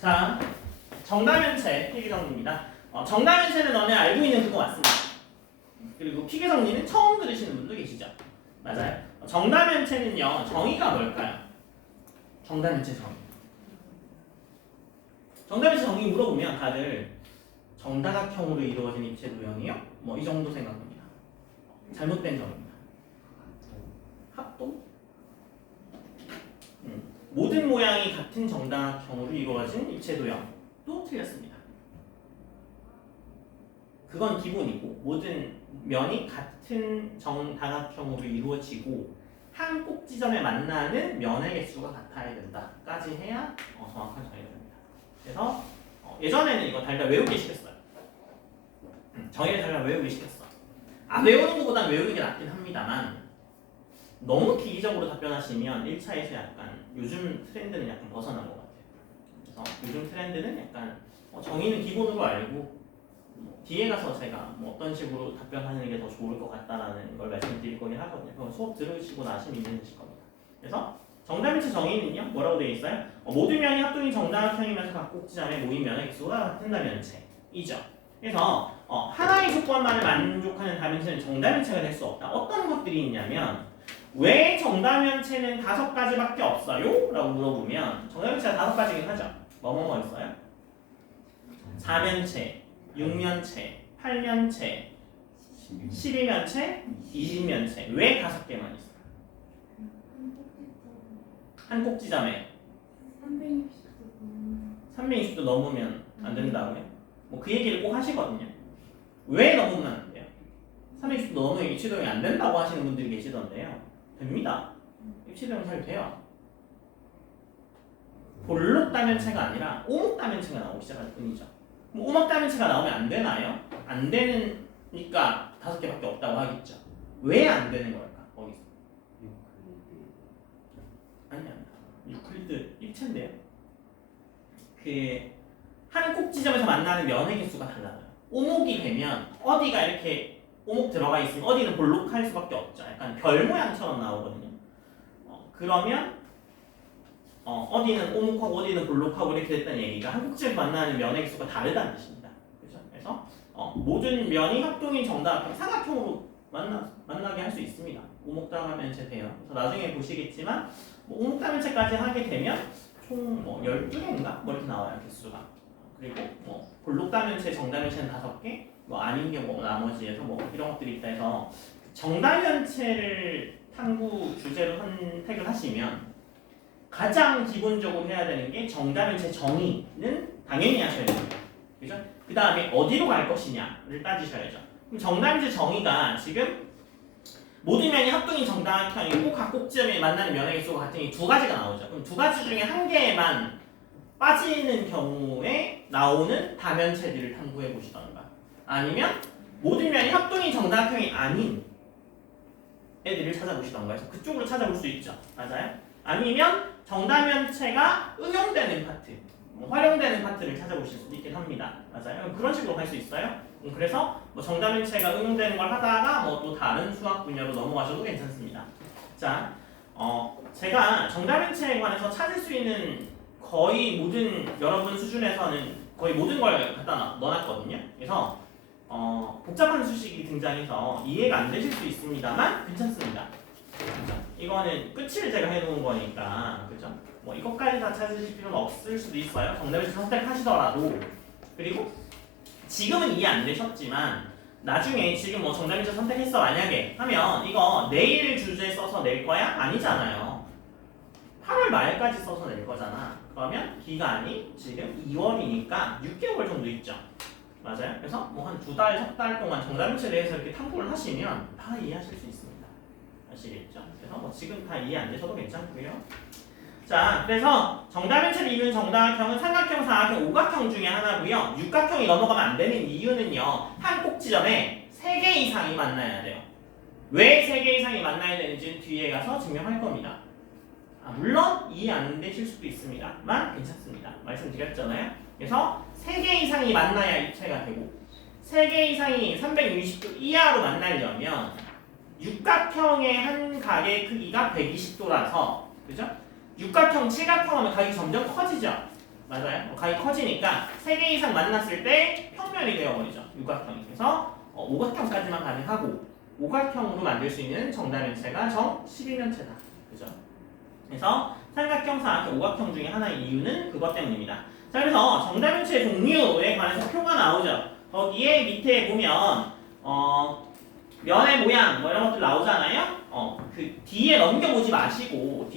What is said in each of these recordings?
자, 정다면체 필기정리입니다. 정다면체는 너네 알고 있는 그거 맞습니다. 그리고 필기정리는 처음 들으시는 분도 계시죠? 맞아요. 정다면체는요, 정의가 뭘까요? 정다면체 정의. 정다면체 정의 물어보면 다들 정다각형으로 이루어진 입체 도형이요? 뭐 이 정도 생각합니다. 잘못된 정의입니다. 합동? 모든 모양이 같은 정다각형으로 이루어진 입체 도형도 틀렸습니다. 그건 기본이고 모든 면이 같은 정다각형으로 이루어지고 한 꼭지점에 만나는 면의 개수가 같아야 된다까지 해야 정확한 정의가 됩니다. 그래서 예전에는 이거 달달 외우기 시켰어요. 정의를 달달 외우기 시켰어. 안 외우는 것보단 외우는 게 낫긴 합니다만 너무 기기적으로 답변하시면 1차에서 약간 요즘 트렌드는 약간 벗어난 것 같아요. 그래서 요즘 트렌드는 약간 정의는 기본으로 알고 뒤에 가서 제가 어떤 식으로 답변하는 게 더 좋을 것 같다라는 걸 말씀드릴 거긴 하거든요. 그럼 수업 들으시고 나시면 이해되실 겁니다. 그래서 정다면체 정의는요, 뭐라고 되어 있어요? 모든 면이 합동이 정다각형이면서 각 꼭지점에 모인 면의 개수가 같은 다면체이죠. 그래서 하나의 조건만을 만족하는 다면체는 정다면체가 될 수 없다. 어떤 것들이 있냐면 왜 정다면체는 5가지밖에 없어요? 라고 물어보면 정다면체가 5가지긴 하죠. 뭐뭐뭐 있어요? 4면체, 6면체, 8면체, 12면체, 20면체. 왜 5개만 있어요? 한 꼭지점에 360도 넘으면 안 된다고요? 뭐 그 얘기를 꼭 하시거든요. 왜 넘으면 안 돼요? 360도 넘으면 입체도형이 안 된다고 하시는 분들이 계시던데요. 됩니다. 입체도형 잘 돼요. 볼록 다면체가 아니라 오목 다면체가 나오기 시작할 뿐이죠. 오목 다면체가 나오면 안 되나요? 안 되니까 5개밖에 없다고 하겠죠. 왜 안 되는 걸까? 거기서. 아니야. 유클리드 일체인데요. 그 한 꼭지점에서 만나는 면의 개수가 달라요. 오목이 되면 어디가 이렇게 오목 들어가 있으면 어디는 볼록할 수밖에 없죠. 약간 별 모양처럼 나오거든요. 그러면 어디는 오목하고 어디는 볼록하고 이렇게 됐다는 얘기가 한 꼭지점에서 만나는 면의 개수가 다르다는 뜻입니다. 그렇죠? 그래서 모든 면이 합동인 정다각형, 삼각형으로 만나게 할 수 있습니다. 오목다면체 돼요. 그래서 나중에 보시겠지만 오목다면체까지 하게 되면 총 12개인가? 뭐 이렇게 나와요, 개수가. 그리고 볼록다면체, 정다면체는 5개, 아닌 게 나머지에서 이런 것들이 있다 해서 정다면체를 탐구 주제로 선택을 하시면 가장 기본적으로 해야 되는 게 정다면체 정의는 당연히 하셔야 됩니다. 그죠? 그 다음에 어디로 갈 것이냐를 따지셔야죠. 그럼 정다면체 정의가 지금 모든 면이 합동인 정다각형이고 각 꼭지점에 만나는 면의 개수가 같은 이 2가지가 나오죠. 그럼 2가지 중에 한 개에만 빠지는 경우에 나오는 다면체들을 탐구해 보시던가 아니면 모든 면이 합동인 정다각형이 아닌 애들을 찾아보시던가 해서 그쪽으로 찾아볼 수 있죠. 맞아요? 아니면 정다면체가 응용되는 파트, 활용되는 파트를 찾아보실 수도 있긴 합니다. 맞아요? 그런 식으로 갈 수 있어요. 그래서 정다면체가 응용되는 걸 하다가 또 다른 수학 분야로 넘어가셔도 괜찮습니다. 자, 제가 정다면체에 관해서 찾을 수 있는 거의 모든 여러분 수준에서는 거의 모든 걸 갖다 넣어놨거든요. 그래서 복잡한 수식이 등장해서 이해가 안 되실 수 있습니다만 괜찮습니다. 그렇죠? 이거는 끝을 제가 해놓은 거니까 그죠? 이것까지 다 찾으실 필요는 없을 수도 있어요. 정답을 선택하시더라도. 그리고 지금은 이해 안 되셨지만 나중에 지금 정답인지 선택했어 만약에 하면 이거 내일 주제 써서 낼 거야? 아니잖아요. 8월 말까지 써서 낼 거잖아. 그러면 기간이 지금 2월이니까 6개월 정도 있죠. 맞아요? 그래서 한 2달, 3달 동안 정답인지에 대해서 이렇게 탐구를 하시면 다 이해하실 수 있습니다. 아시겠죠? 그래서 지금 다 이해 안 되셔도 괜찮고요. 자, 그래서 정다면체를 이루는 정다각형은 삼각형, 사각형, 오각형 중에 하나고요. 육각형이 넘어가면 안 되는 이유는요. 한 꼭지점에 3개 이상이 만나야 돼요. 왜 3개 이상이 만나야 되는지는 뒤에 가서 증명할 겁니다. 물론 이해 안 되실 수도 있습니다만 괜찮습니다. 말씀드렸잖아요. 그래서 3개 이상이 만나야 입체가 되고 3개 이상이 360도 이하로 만나려면 육각형의 한 각의 크기가 120도라서 그죠? 육각형, 칠각형 하면 각이 점점 커지죠. 맞아요. 각이 커지니까 3개 이상 만났을 때 평면이 되어버리죠. 육각형이. 그래서 오각형까지만 가능하고 오각형으로 만들 수 있는 정다면체가 정 12면체다. 그죠? 그래서 삼각형, 사각형, 오각형 중에 하나의 이유는 그것 때문입니다. 자, 그래서 정다면체 종류에 관해서 표가 나오죠. 거기에 밑에 보면 면의 모양 뭐 이런 것들 나오잖아요. 그 뒤에 넘겨보지 마시고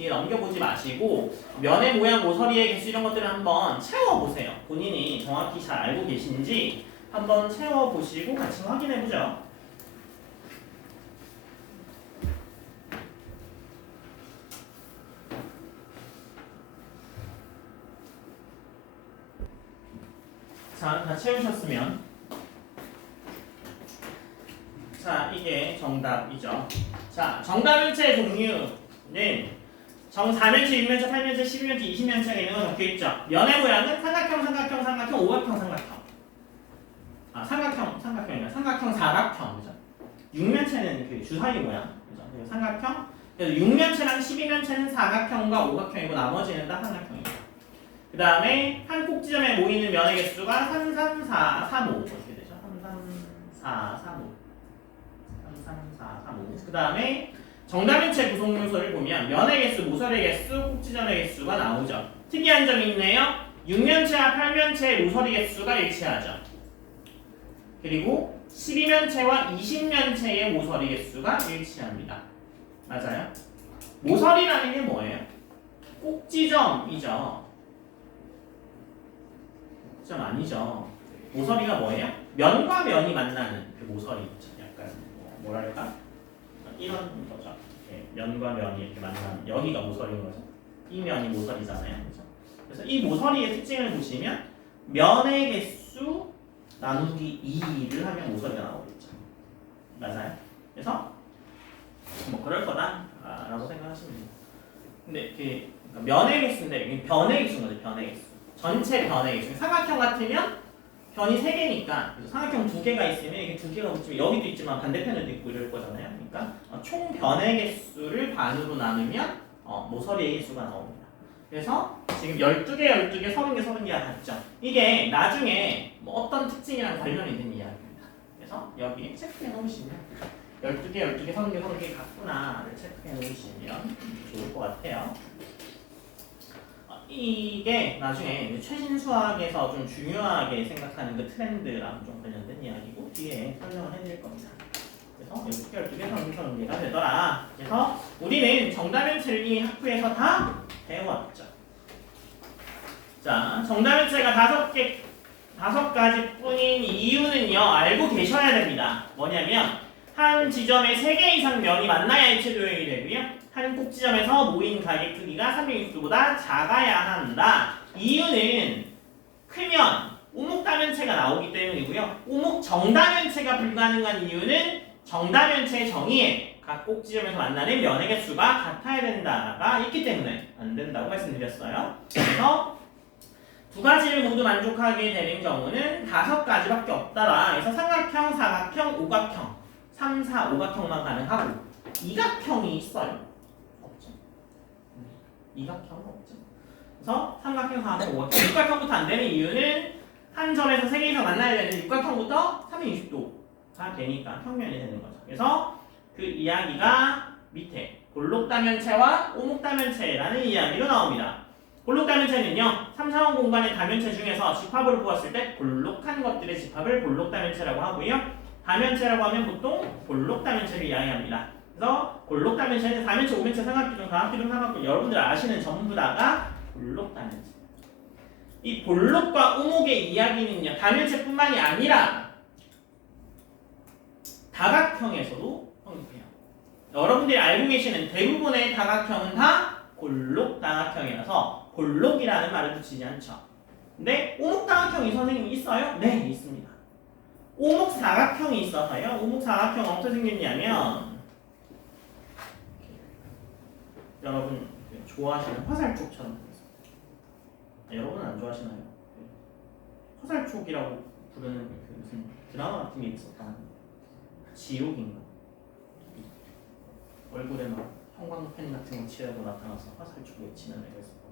면의 모양, 모서리의 개수 이런 것들을 한번 채워보세요. 본인이 정확히 잘 알고 계신지 한번 채워보시고 같이 확인해보죠. 자, 다 채우셨으면 자, 이게 정답이죠. 자, 정다면체 종류는 정 4면체, 6면체, 8면체, 12면체, 20면체가 있는 거 적혀있죠. 면의 모양은 삼각형, 삼각형, 삼각형, 오각형, 삼각형. 삼각형이나 삼각형, 사각형. 그죠? 6면체는 그 주사위 모양. 그죠? 그리고 삼각형. 그래서 6면체랑 12면체는 사각형과 오각형이고 나머지는 다 삼각형이에요. 그 다음에 한 꼭지점에 모이는 면의 개수가 3, 3, 4, 3, 5 어떻게 되죠? 3, 3, 4, 3, 5 3, 3, 4, 3, 5 그 다음에 정다면체 구성 요소를 보면 면의 개수, 모서리 개수, 꼭지점의 개수가 나오죠. 특이한 점이 있네요. 6면체와 8면체의 모서리 개수가 일치하죠. 그리고 12면체와 20면체의 모서리 개수가 일치합니다. 맞아요? 모서리라는 게 뭐예요? 꼭지점이죠. 좀 아니죠. 모서리가 뭐예요? 면과 면이 만나는 그 모서리 있죠. 약간 뭐랄까? 이런 거죠. 네, 면과 면이 이렇게 만나는 여기가 모서리인 거죠. 이 면이 모서리잖아요. 그렇죠? 그래서 이 모서리의 특징을 보시면 면의 개수 나누기 2를 하면 모서리가 나오겠죠. 맞아요? 그래서 뭐 그럴 거다라고 생각하시면 됩니다. 근데 그러니까 면의 개수인데 이게 변의 개수인 거죠. 변의 개수. 전체 변의 개수. 삼각형 같으면 변이 3개니까 삼각형 2개가 있으면 이게 2개가 붙으면 여기도 있지만 반대편에도 있고 이럴 거잖아요. 그러니까 총 변의 개수를 반으로 나누면 모서리의 개수가 나옵니다. 그래서 지금 12개, 12개, 30개, 30개가 같죠. 이게 나중에 뭐 어떤 특징이랑 관련이 있는 이야기입니다. 그래서 여기 체크해 놓으시면 12개, 12개, 30개, 30개 같구나를 체크해 놓으시면 좋을 것 같아요. 이게 나중에 최신 수학에서 좀 중요하게 생각하는 그 트렌드랑 좀 관련된 이야기고 뒤에 설명을 해드릴 겁니다. 그래서 12개, 30개가 되더라. 그래서 우리는 정다면체를 이 학부에서 다 배워왔죠. 자, 정다면체가 5가지 뿐인 이유는요, 알고 계셔야 됩니다. 뭐냐면 한 지점에 3개 이상 면이 만나야 일체 도형이 되고요. 한 꼭지점에서 모인 각의 크기가 360도보다 작아야 한다. 이유는 크면 오목다면체가 나오기 때문이고요. 오목 정다면체가 불가능한 이유는 정다면체의 정의에 각 꼭지점에서 만나는 면의 개수가 같아야 된다가 있기 때문에 안 된다고 말씀드렸어요. 그래서 2가지를 모두 만족하게 되는 경우는 5가지밖에 없더라. 그래서 삼각형, 사각형, 오각형 3, 4, 오각형만 가능하고 이각형이 있어요. 없죠. 이각형은 없죠. 그래서 삼각형, 사각형, 오각형 육각형부터 안 되는 이유는 한 점에서 3개 이상 만나야 되는 육각형부터 360도가 되니까 평면이 되는 거죠. 그래서 그 이야기가 밑에 볼록다면체와 오목다면체라는 이야기로 나옵니다. 볼록다면체는요, 3, 4원 공간의 다면체 중에서 집합으로 보았을 때 볼록한 것들의 집합을 볼록다면체라고 하고요. 다면체라고 하면 보통 볼록다면체를 이야기합니다. 그래서 볼록다면체는 다면체, 오면체, 삼각기둥, 가학기둥, 삼각기둥 여러분들 아시는 전부 다가 볼록다면체. 이 볼록과 오목의 이야기는요, 다면체뿐만이 아니라 다각형에서도 성립해요. 여러분들이 알고 계시는 대부분의 다각형은 다 볼록다각형이라서 볼록이라는 말을 붙이지 않죠. 근데 오목다각형이 선생님 있어요? 네, 있습니다. 오목사각형이 있어서요. 오목사각형은 어떻게 생겼냐면 여러분 좋아하시는 화살촉처럼 생겼어요. 여러분은 안 좋아하시나요? 화살촉이라고 부르는 그 무슨 드라마 같은 게 있었다. 지옥인가? 얼굴에 막 형광펜 같은 거 칠하고 나타나서 화살촉 외치는 애가 있었고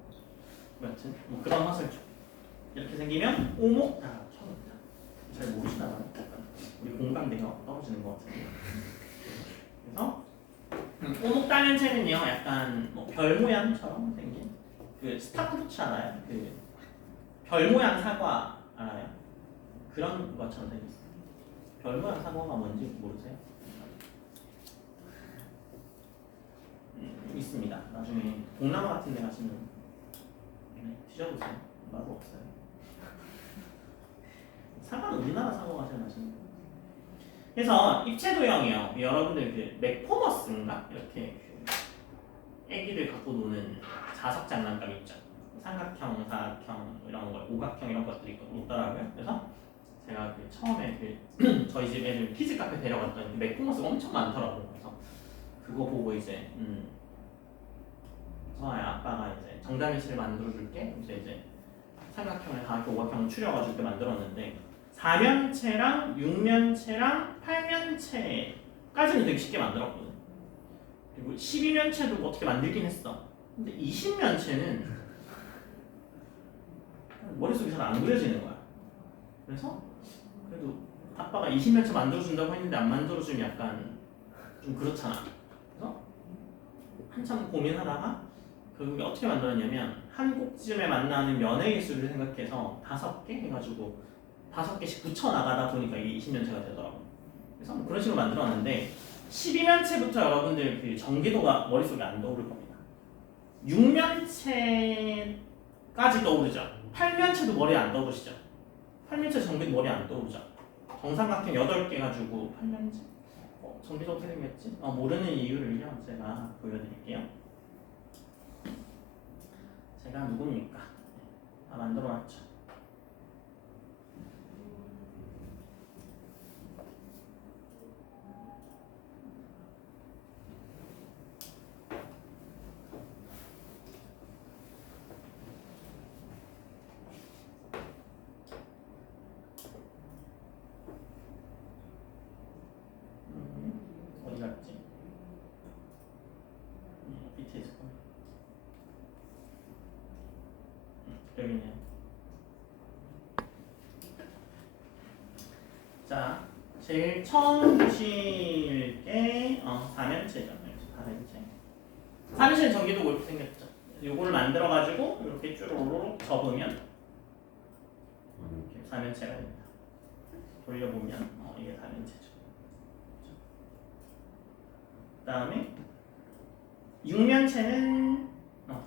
여튼 뭐 그런 화살촉 이렇게 생기면 오목 처음입니다. 잘 모르시나 봐요. 우리 공감대가 떨어지는 것 같은데. 그래서 오목 따면체는요, 약간 뭐 별 모양처럼 생긴 그 스타프루츠 알아요? 그 별 모양 사과 알아요? 그런 것처럼 생겼어요. 별 모양 사과가 뭔지 모르세요? 있습니다. 나중에 동남아 같은 데 가시면 드셔보세요. 맛 없어요. 사과는 우리나라 사과가 제일 맛있는 거예요. 그래서 입체 도형이요. 여러분들 그 맥포머스인가 이렇게 그 애기들 갖고 노는 자석 장난감 있죠. 삼각형, 사각형 이런 거, 오각형 이런 것들이 있더라고요. 그래서 제가 그 처음에 그 저희 집 애들 키즈 카페 데려갔더니 그 맥포머스가 엄청 많더라고요. 그래서 그거 보고 이제 저희 아빠가 이제 정답일치를 만들어줄게. 이제 삼각형을 가볍게 오각형을 추려가지고 이렇게 만들었는데 4면체랑 6면체랑 8면체까지는 되게 쉽게 만들었거든. 그리고 12면체도 어떻게 만들긴 했어. 근데 20면체는 머릿속에 잘 안 그려지는 거야. 그래서 그래도 아빠가 20면체 만들어준다고 했는데 안 만들어주면 약간 좀 그렇잖아. 그래서 한참 고민하다가 결국에 어떻게 만들었냐면 한 꼭지점에 만나는 면의 개수를 생각해서 5개 해가지고 5개씩 붙여나가다 보니까 이게 20면체가 되더라고요. 그래서 뭐 그런 식으로 만들었는데 12면체부터 여러분들 그 전개도가 머릿속에 안 떠오를 겁니다. 6면체까지 떠오르죠. 8면체도 머리에 안 떠오르시죠. 8면체 전개도 머리에 안 떠오르죠. 정삼각형 8개 가지고 8면체 전개도 어떻게 생겼지? 모르는 이유를요 제가 보여드릴게요. 제가 누굽니까? 다 만들어놨죠. 어디 갔지? 밑에 있을 거야. 여기 있네요. 자, 제일 처음 보실 게 4면체죠. 4면체. 4면체는 전기도가 이렇게 생겼죠. 요거를 만들어가지고 이렇게 쭈루루룩 접으면 이렇게 4면체가 됩니다. 돌려보면 이게 4면체죠. 그 다음에 6면체는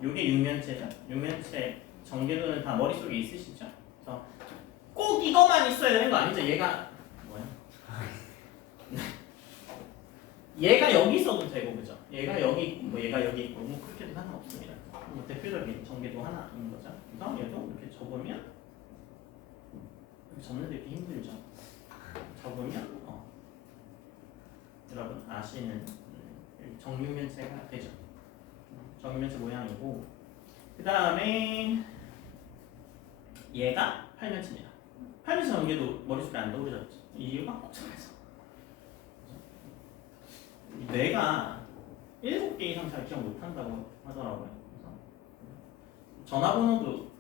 요게 6면체죠. 6면체 전개도는 다 머릿속에 있으시죠? 그래서 꼭 이것만 있어야 되는 거 아니죠? 얘가 뭐야? 얘가 여기 있어도 되고 그죠? 얘가 여기 있고 뭐 얘가 여기 있고 뭐 그렇게도 상관없습니다. 뭐 대표적인 전개도 하나인 거죠. 그래서 얘도 이렇게 접으면 이렇게 접는데 이렇게 힘들죠? 접으면 여러분 아시는 정육면체가 되죠. 정육면체 모양이고 그 다음에 얘가 8면체입니다. 8면체 전개도 머릿속에 안 떠오르셨죠? 이유가 복잡해서 뇌가 7개 이상 잘 기억 못한다고 하더라고요. 그래서 전화번호도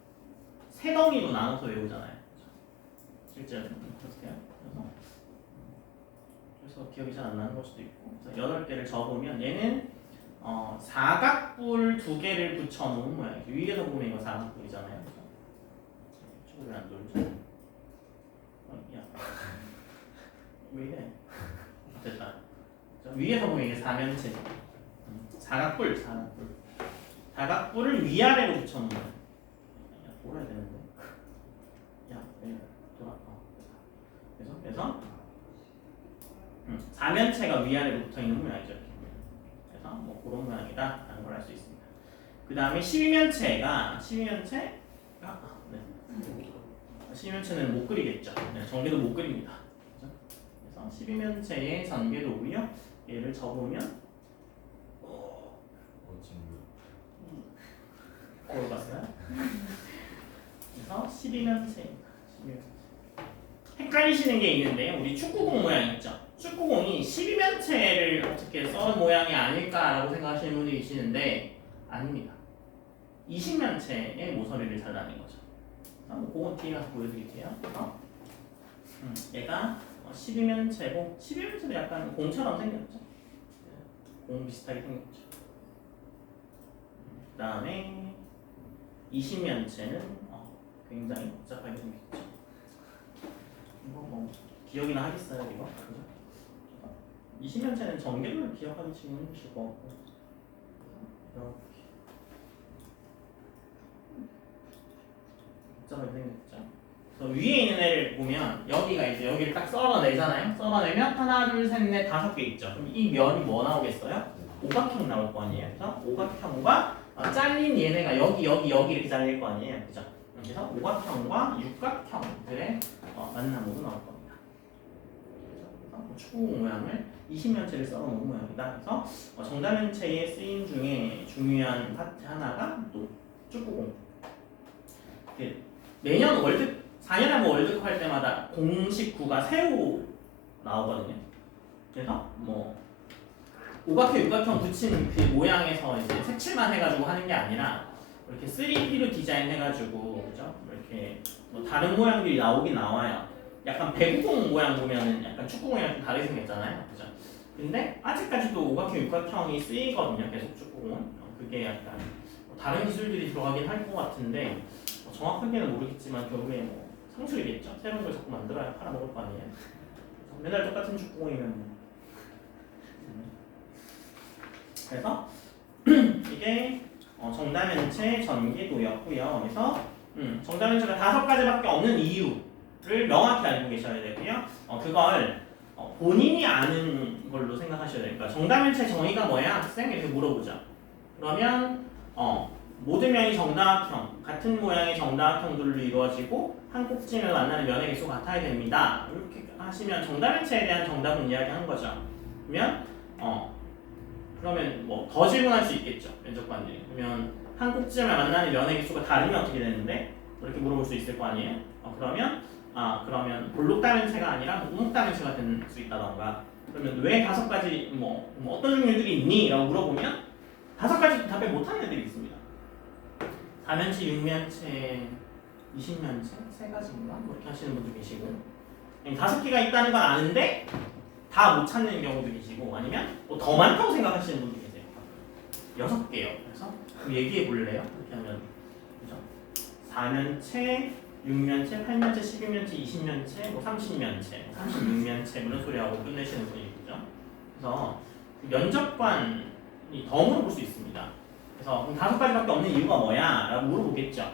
3덩이로 나눠서 외우잖아요. 실제로 그렇게 해요. 그래서 기억이 잘 안 나는 걸 수도 있고 그래서 8개를 접으면 얘는 사각뿔 2개를 붙여놓은 모양이죠. 위에서 보면 이거 사각뿔이잖아요. 이쪽으로 왜 안 돌죠? 야. 왜 이래? 됐다. 위에서 보면 이게 4면체. 사각뿔. 사각뿔을 위아래로 붙여놓은 거야. 돌아야 되는데. 야, 왜 돌아? 그래서 4면체가 위아래로 붙어있는 모양이죠. 그래서 뭐 그런 모양이다 라는 걸 알 수 있습니다. 그 다음에 12면체가 12면체는 못 그리겠죠. 전개도 못 그립니다. 그래서 12면체의 전개도고요. 얘를 접으면 거울 봤어요? 그래서 12면체입니다. 헷갈리시는 게 있는데 우리 축구공 모양 있죠? 축구공이 12면체를 어떻게 썰은 모양이 아닐까라고 생각하시는 분이 계시는데 아닙니다. 20면체의 모서리를 잘라낸 거죠. 그건 뒤에 가서 보여드릴게요. 얘가 12면 제곱, 12면 제곱 약간 공처럼 생겼죠. 공 비슷하게 생겼죠. 그 다음에 20면체는 굉장히 복잡하게 생겼죠. 이거 뭐 기억이나 하겠어요, 이거? 그죠? 20면체는 전개를 기억하기 지금 힘드실 것 같고 이렇게 복잡하게 생겼죠. 그래서 위에 있는 애를 보면 여기가 이제 여기를 딱 썰어내잖아요. 썰어내면 하나, 둘, 셋, 넷, 5개 있죠. 그럼 이 면이 뭐 나오겠어요? 오각형 나올 거 아니에요. 그래서 오각형과 잘린 얘네가 여기 이렇게 잘릴 거 아니에요. 그죠? 그래서 오각형과 육각형들의 만남으로 나올 겁니다. 그래서 축구 모양을 20면체를 썰어 놓은 모양이다. 그래서 정다면체에 쓰임 중에 중요한 파트 하나가 또 축구공. 매년 4년에 한 번 월드컵 할 때마다 공식 구가 새로 나오거든요. 그래서 뭐 오각형, 육각형 붙인 그 모양에서 이제 색칠만 해가지고 하는 게 아니라 이렇게 3D로 디자인 해가지고 그죠? 이렇게 뭐 다른 모양들이 나오긴 나와요. 약간 배구공 모양 보면은 약간 축구공이랑 좀 다르게 생겼잖아요, 그죠? 근데 아직까지도 오각형, 육각형이 쓰이거든요, 계속 축구공은. 그게 약간 다른 기술들이 들어가긴 할 것 같은데 정확하게는 모르겠지만 결국에 뭐 상술이겠죠. 새로운 걸 자꾸 만들어야 팔아먹을 거 아니에요. 맨날 똑같은 축구공이면 그래서 이게 정다면체 전개도였고요. 그래서 정다면체가 5가지밖에 없는 이유를 명확히 알고 계셔야 되고요. 그걸 본인이 아는 걸로 생각하셔야 되니까 정다면체 정의가 뭐야? 학생 이렇게 물어보죠. 그러면 모든 면이 정다각형, 같은 모양의 정다각형들로 이루어지고 한 꼭지를 만나는 면의 개수가 같아야 됩니다. 이렇게 하시면 정다면체에 대한 정답은 이야기하는 거죠. 그러면 뭐 더 질문할 수 있겠죠. 면접관들이. 그러면 한 꼭지를 만나는 면의 개수가 다르면 어떻게 되는데? 이렇게 물어볼 수 있을 거 아니에요. 그러면 볼록다면체가 아니라 우목다면체가 될 수 있다던가. 그러면 왜 5가지 뭐 어떤 종류들이 있니? 라고 물어보면 5가지 답변 못하는 애들이 있습니다. 4면체, 6면체, 20면체, 3가지인가? 이렇게 하시는 분도 계시고 5개가 있다는 건 아는데 다 못 찾는 경우도 계시고 아니면 더 많다고 생각하시는 분도 계세요. 6개요. 그래서 그럼 얘기해 볼래요? 이렇게 하면 그죠? 4면체, 6면체, 8면체, 12면체, 20면체, 30면체, 36면체 이런 소리하고 끝내시는 분이 있죠. 그래서 면접관이 더 물어볼 수 있습니다. 그래서 그럼 5가지밖에 없는 이유가 뭐야? 라고 물어보겠죠.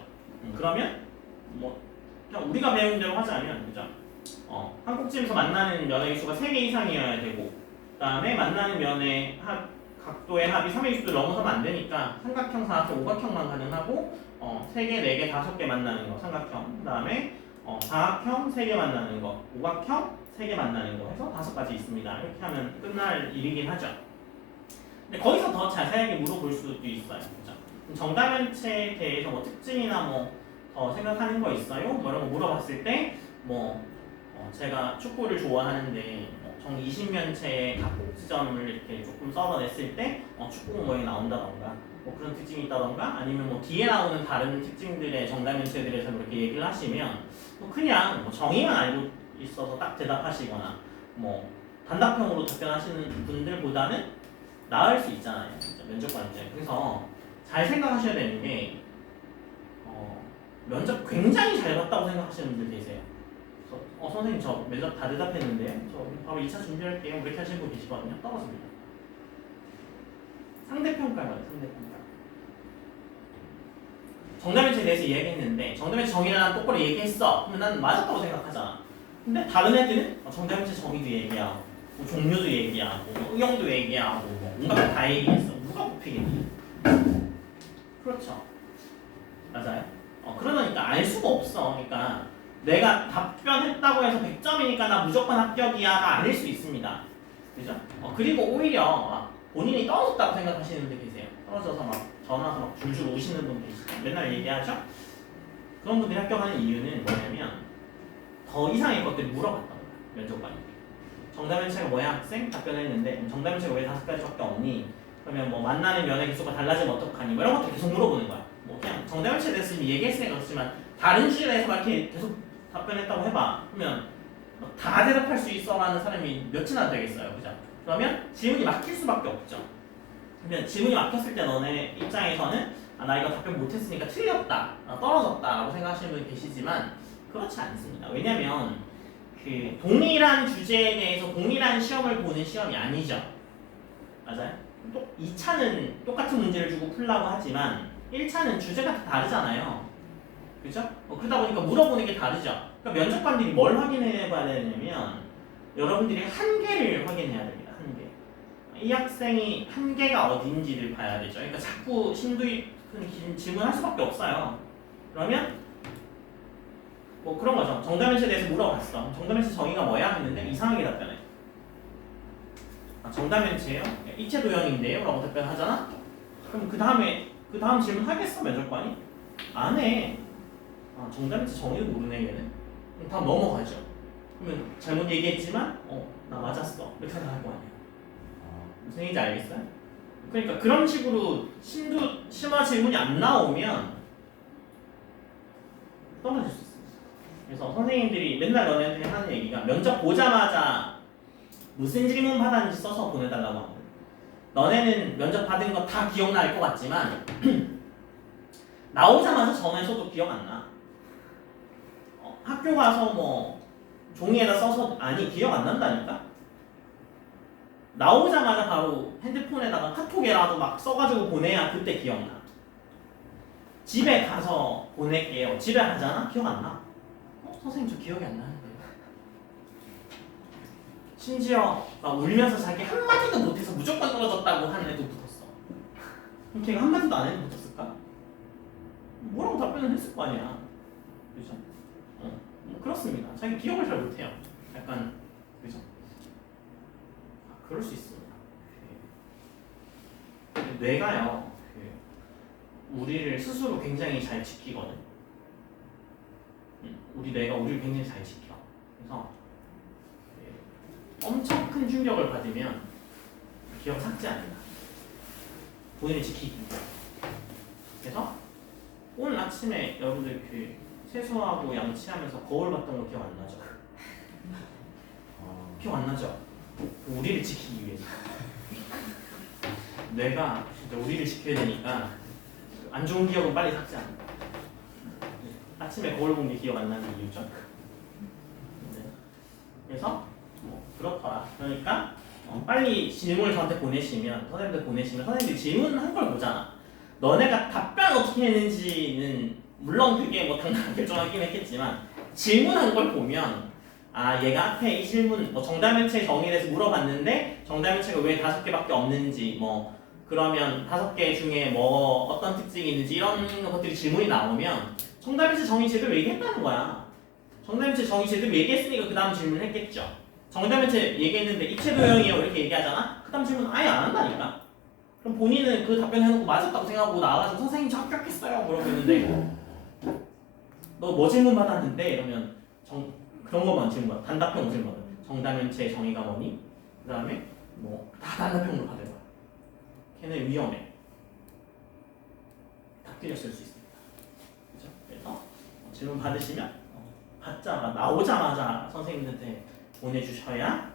그러면 뭐 그냥 우리가 배운 대로 하자면 그죠? 한 꼭지에서 만나는 면의 개수가 3개 이상이어야 되고 그 다음에 만나는 면의 각도의 합이 3의 60도를 넘어서면 안 되니까 삼각형, 사각형, 오각형만 가능하고 3개, 4개, 5개 만나는 거 삼각형 그 다음에 사각형 3개 만나는 거 오각형 3개 만나는 거 해서 5가지 있습니다. 이렇게 하면 끝날 일이긴 하죠. 근데 거기서 더 자세하게 물어볼 수도 있어요. 그죠? 정다면체에 대해서 뭐 특징이나 뭐 더 생각하는 거 있어요? 뭐 이런 거 물어봤을 때 제가 축구를 좋아하는데 정 20면체의 각 꼭지점을 이렇게 조금 썰어냈을 때 축구공 모양이 나온다던가 뭐 그런 특징이 있다던가 아니면 뭐 뒤에 나오는 다른 특징들의 정다면체들에서 이렇게 얘기를 하시면 그냥 정의만 알고 있어서 딱 대답하시거나 뭐 단답형으로 답변하시는 분들보다는 나을 수 있잖아요. 면접관들. 그래서 잘 생각하셔야 되는 게 면접 굉장히 잘 봤다고 생각하시는 분들 계세요. 선생님 저 면접 다 대답했는데요. 저 바로 2차 준비할게요. 이렇게 하시는 분 계시거든요. 떨어집니다. 상대평가를 해요. 상대평가. 정답면체에 대해서 이야기했는데 정답면체 정의를 난 똑바로 얘기했어. 그러면 난 맞았다고 생각하잖아. 근데 다른 애들은 정답면체 정의도 얘기하고 뭐 종류도 얘기하고 뭐 응용도 얘기하고 뭐 온갖 거 다 얘기했어. 누가 뽑히겠니? 그렇죠. 맞아요. 그러니까 알 수가 없어. 그러니까 내가 답변했다고 해서 100점이니까 나 무조건 합격이야가 아닐 수 있습니다. 그죠? 그리고 오히려 본인이 떨어졌다고 생각하시는 분들 계세요. 떨어져서 막 전화서 막 줄줄 우시는 분 계시죠. 맨날 얘기하죠. 그런 분들이 합격하는 이유는 뭐냐면 더 이상의 것들을 물어봤던 거야. 면접관이. 정답면체가 뭐야 학생? 답변했는데 정답면체가 왜 5가지밖에 없니? 그러면 뭐 만나는 면의 개수가 달라지면 어떡하니? 뭐 이런 것들 계속 물어보는 거야. 뭐 그냥 정답면체에 대해서 이미 얘기했으니까 그렇지만 다른 주제에 대해서 이렇게 계속 답변했다고 해봐. 그러면 다 대답할 수 있어라는 사람이 몇이나 되겠어요, 그죠? 그러면 질문이 막힐 수밖에 없죠. 그러면 질문이 막혔을 때 너네 입장에서는 나 이거 답변 못했으니까 틀렸다, 떨어졌다라고 생각하시는 분이 계시지만 그렇지 않습니다. 왜냐면 그 동일한 주제에 대해서 동일한 시험을 보는 시험이 아니죠. 맞아요? 또 2차는 똑같은 문제를 주고 풀라고 하지만 1차는 주제가 다 다르잖아요. 그죠? 그러다 보니까 물어보는 게 다르죠. 그러니까 면접관들이 뭘 확인해 봐야 되냐면 여러분들이 한계를 확인해야 됩니다. 한계. 이 학생이 한계가 어딘지를 봐야 되죠. 그러니까 자꾸 심도 깊은 질문할 수밖에 없어요. 그러면 뭐 그런 거죠. 정답면체에 대해서 물어봤어. 정답면체 정의가 뭐야? 했는데 이상하게 답변해. 정답면체요? 입체 도형인데요? 라고 답변하잖아? 그럼 그 다음 질문 하겠어? 면접관이? 안 해. 정답면체 정의도 모르네 얘는. 그럼 다음 넘어가죠. 그러면 잘못 얘기했지만 나 맞았어. 이렇게 생각할 거 아니야. 무슨 얘기인지 알겠어요? 그러니까 그런 식으로 심화 질문이 안 나오면 떨어질 수 있습니다. 그래서 선생님들이 맨날 너네한테 하는 얘기가 면접 보자마자 무슨 질문 받았는지 써서 보내달라고 합니다. 너네는 면접 받은 거 다 기억날 것 같지만 나오자마자 전화해서도 기억 안 나. 학교 가서 뭐 종이에다 써서 기억 안 난다니까? 나오자마자 바로 핸드폰에다가 카톡에라도 막 써가지고 보내야 그때 기억나. 집에 가서 보낼게요. 집에 가잖아? 기억 안 나. 선생님 저 기억이 안 나는데. 심지어 막 울면서 자기 한마디도 못해서 무조건 떨어졌다고 하는 애도 붙었어. 그럼 걔가 한마디도 안 해도 붙었을까? 뭐라고 답변을 했을 거 아니야. 그죠? 그렇습니다. 자기 기억을 잘 못해요. 약간 그죠? 그럴 수 있습니다. 뇌가요, 우리를 스스로 굉장히 잘 지키거든. 우리 뇌가 우리를 굉장히 잘 지켜. 그래서 엄청 큰 충격을 받으면 기억 삭제 안 된다. 본인을 지키기 위해. 그래서 오늘 아침에 여러분들 세수하고 양치하면서 거울 봤던 거 기억 안 나죠? 기억 안 나죠? 우리를 지키기 위해서. 뇌가 진짜 우리를 지켜야 되니까 안 좋은 기억은 빨리 삭제한다. 아침에 거울 본 게 기억 안 나는 이유죠. 네. 그래서 그렇더라. 그러니까 빨리 질문을 저한테 보내시면 선생님들이 질문한 걸 보잖아. 너네가 답변 어떻게 했는지는 물론 그게 뭐 당당하게 결정하긴 했겠지만 질문한 걸 보면 얘가 앞에 이 질문 정답면체 정의에 대해서 물어봤는데 정답면체가 왜 5개밖에 없는지 그러면 5개 중에 어떤 특징이 있는지 이런 것들이 질문이 나오면 정답면체 정의 제대로 얘기했다는 거야. 정답면체 정의 제대로 얘기했으니까 그 다음 질문을 했겠죠. 정답면체 얘기했는데 입체 도형이에요 이렇게 얘기하잖아. 그 다음 질문 아예 안 한다니까. 그럼 본인은 그 답변 해놓고 맞았다고 생각하고 나와가지고 선생님 저 합격했어요 그러고 있는데 너 뭐 질문 받았는데 이러면 그런 것만 질문 단답형 질문 정답면체 정의가 뭐니? 그 다음에 다 단답형으로 받을 거야. 걔는 위험해. 다 틀렸을 수 있습니다. 그죠? 그래서 질문 받으시면 나오자마자 선생님한테 보내주셔야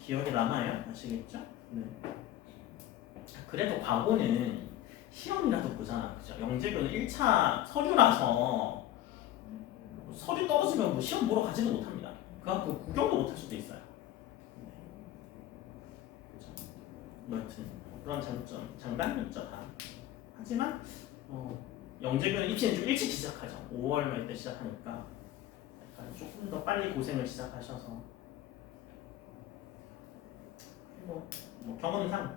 기억에 남아요. 아시겠죠? 네. 그래도 과거는 시험이라도 보잖아. 그죠? 영재교는 1차 서류라서 서류 떨어지면 시험 보러 가지도 못합니다. 그 학교 구경도 못할 수도 있어요. 네. 그죠? 여튼 그런 장단이 있죠 다. 하지만 영재교는 입시는 좀 일찍 시작하죠. 5월 말 때 시작하니까 약간 조금 더 빨리 고생을 시작하셔서 그리고 경험상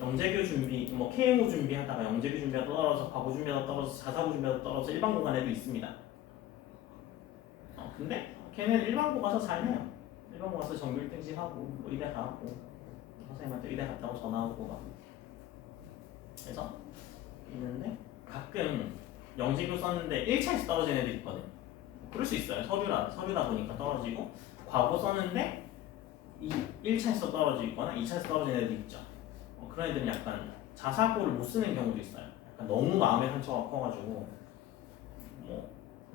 영재교 준비, KMO 준비하다가 영재교 준비하다 떨어져서 과고 준비하다 떨어져서 자사고 준비하다 떨어져서 일반고 간 애도 있습니다. 근데 걔는 일반고 가서 잘해요. 일반고 가서 전교 1등씩 하고 의대 가고 선생님한테 의대 갔다고 전화 오고 막 그래서 있는데 가끔 영재교 썼는데 1차에서 떨어진 애도 있거든. 그럴 수 있어요. 서류다 보니까 떨어지고 과고 썼는데 1차에서 떨어지거나 2차에서 떨어진 애도 있죠. 그런 애들은 약간 자사고를 못 쓰는 경우도 있어요. 약간 너무 마음의 상처가 커가지고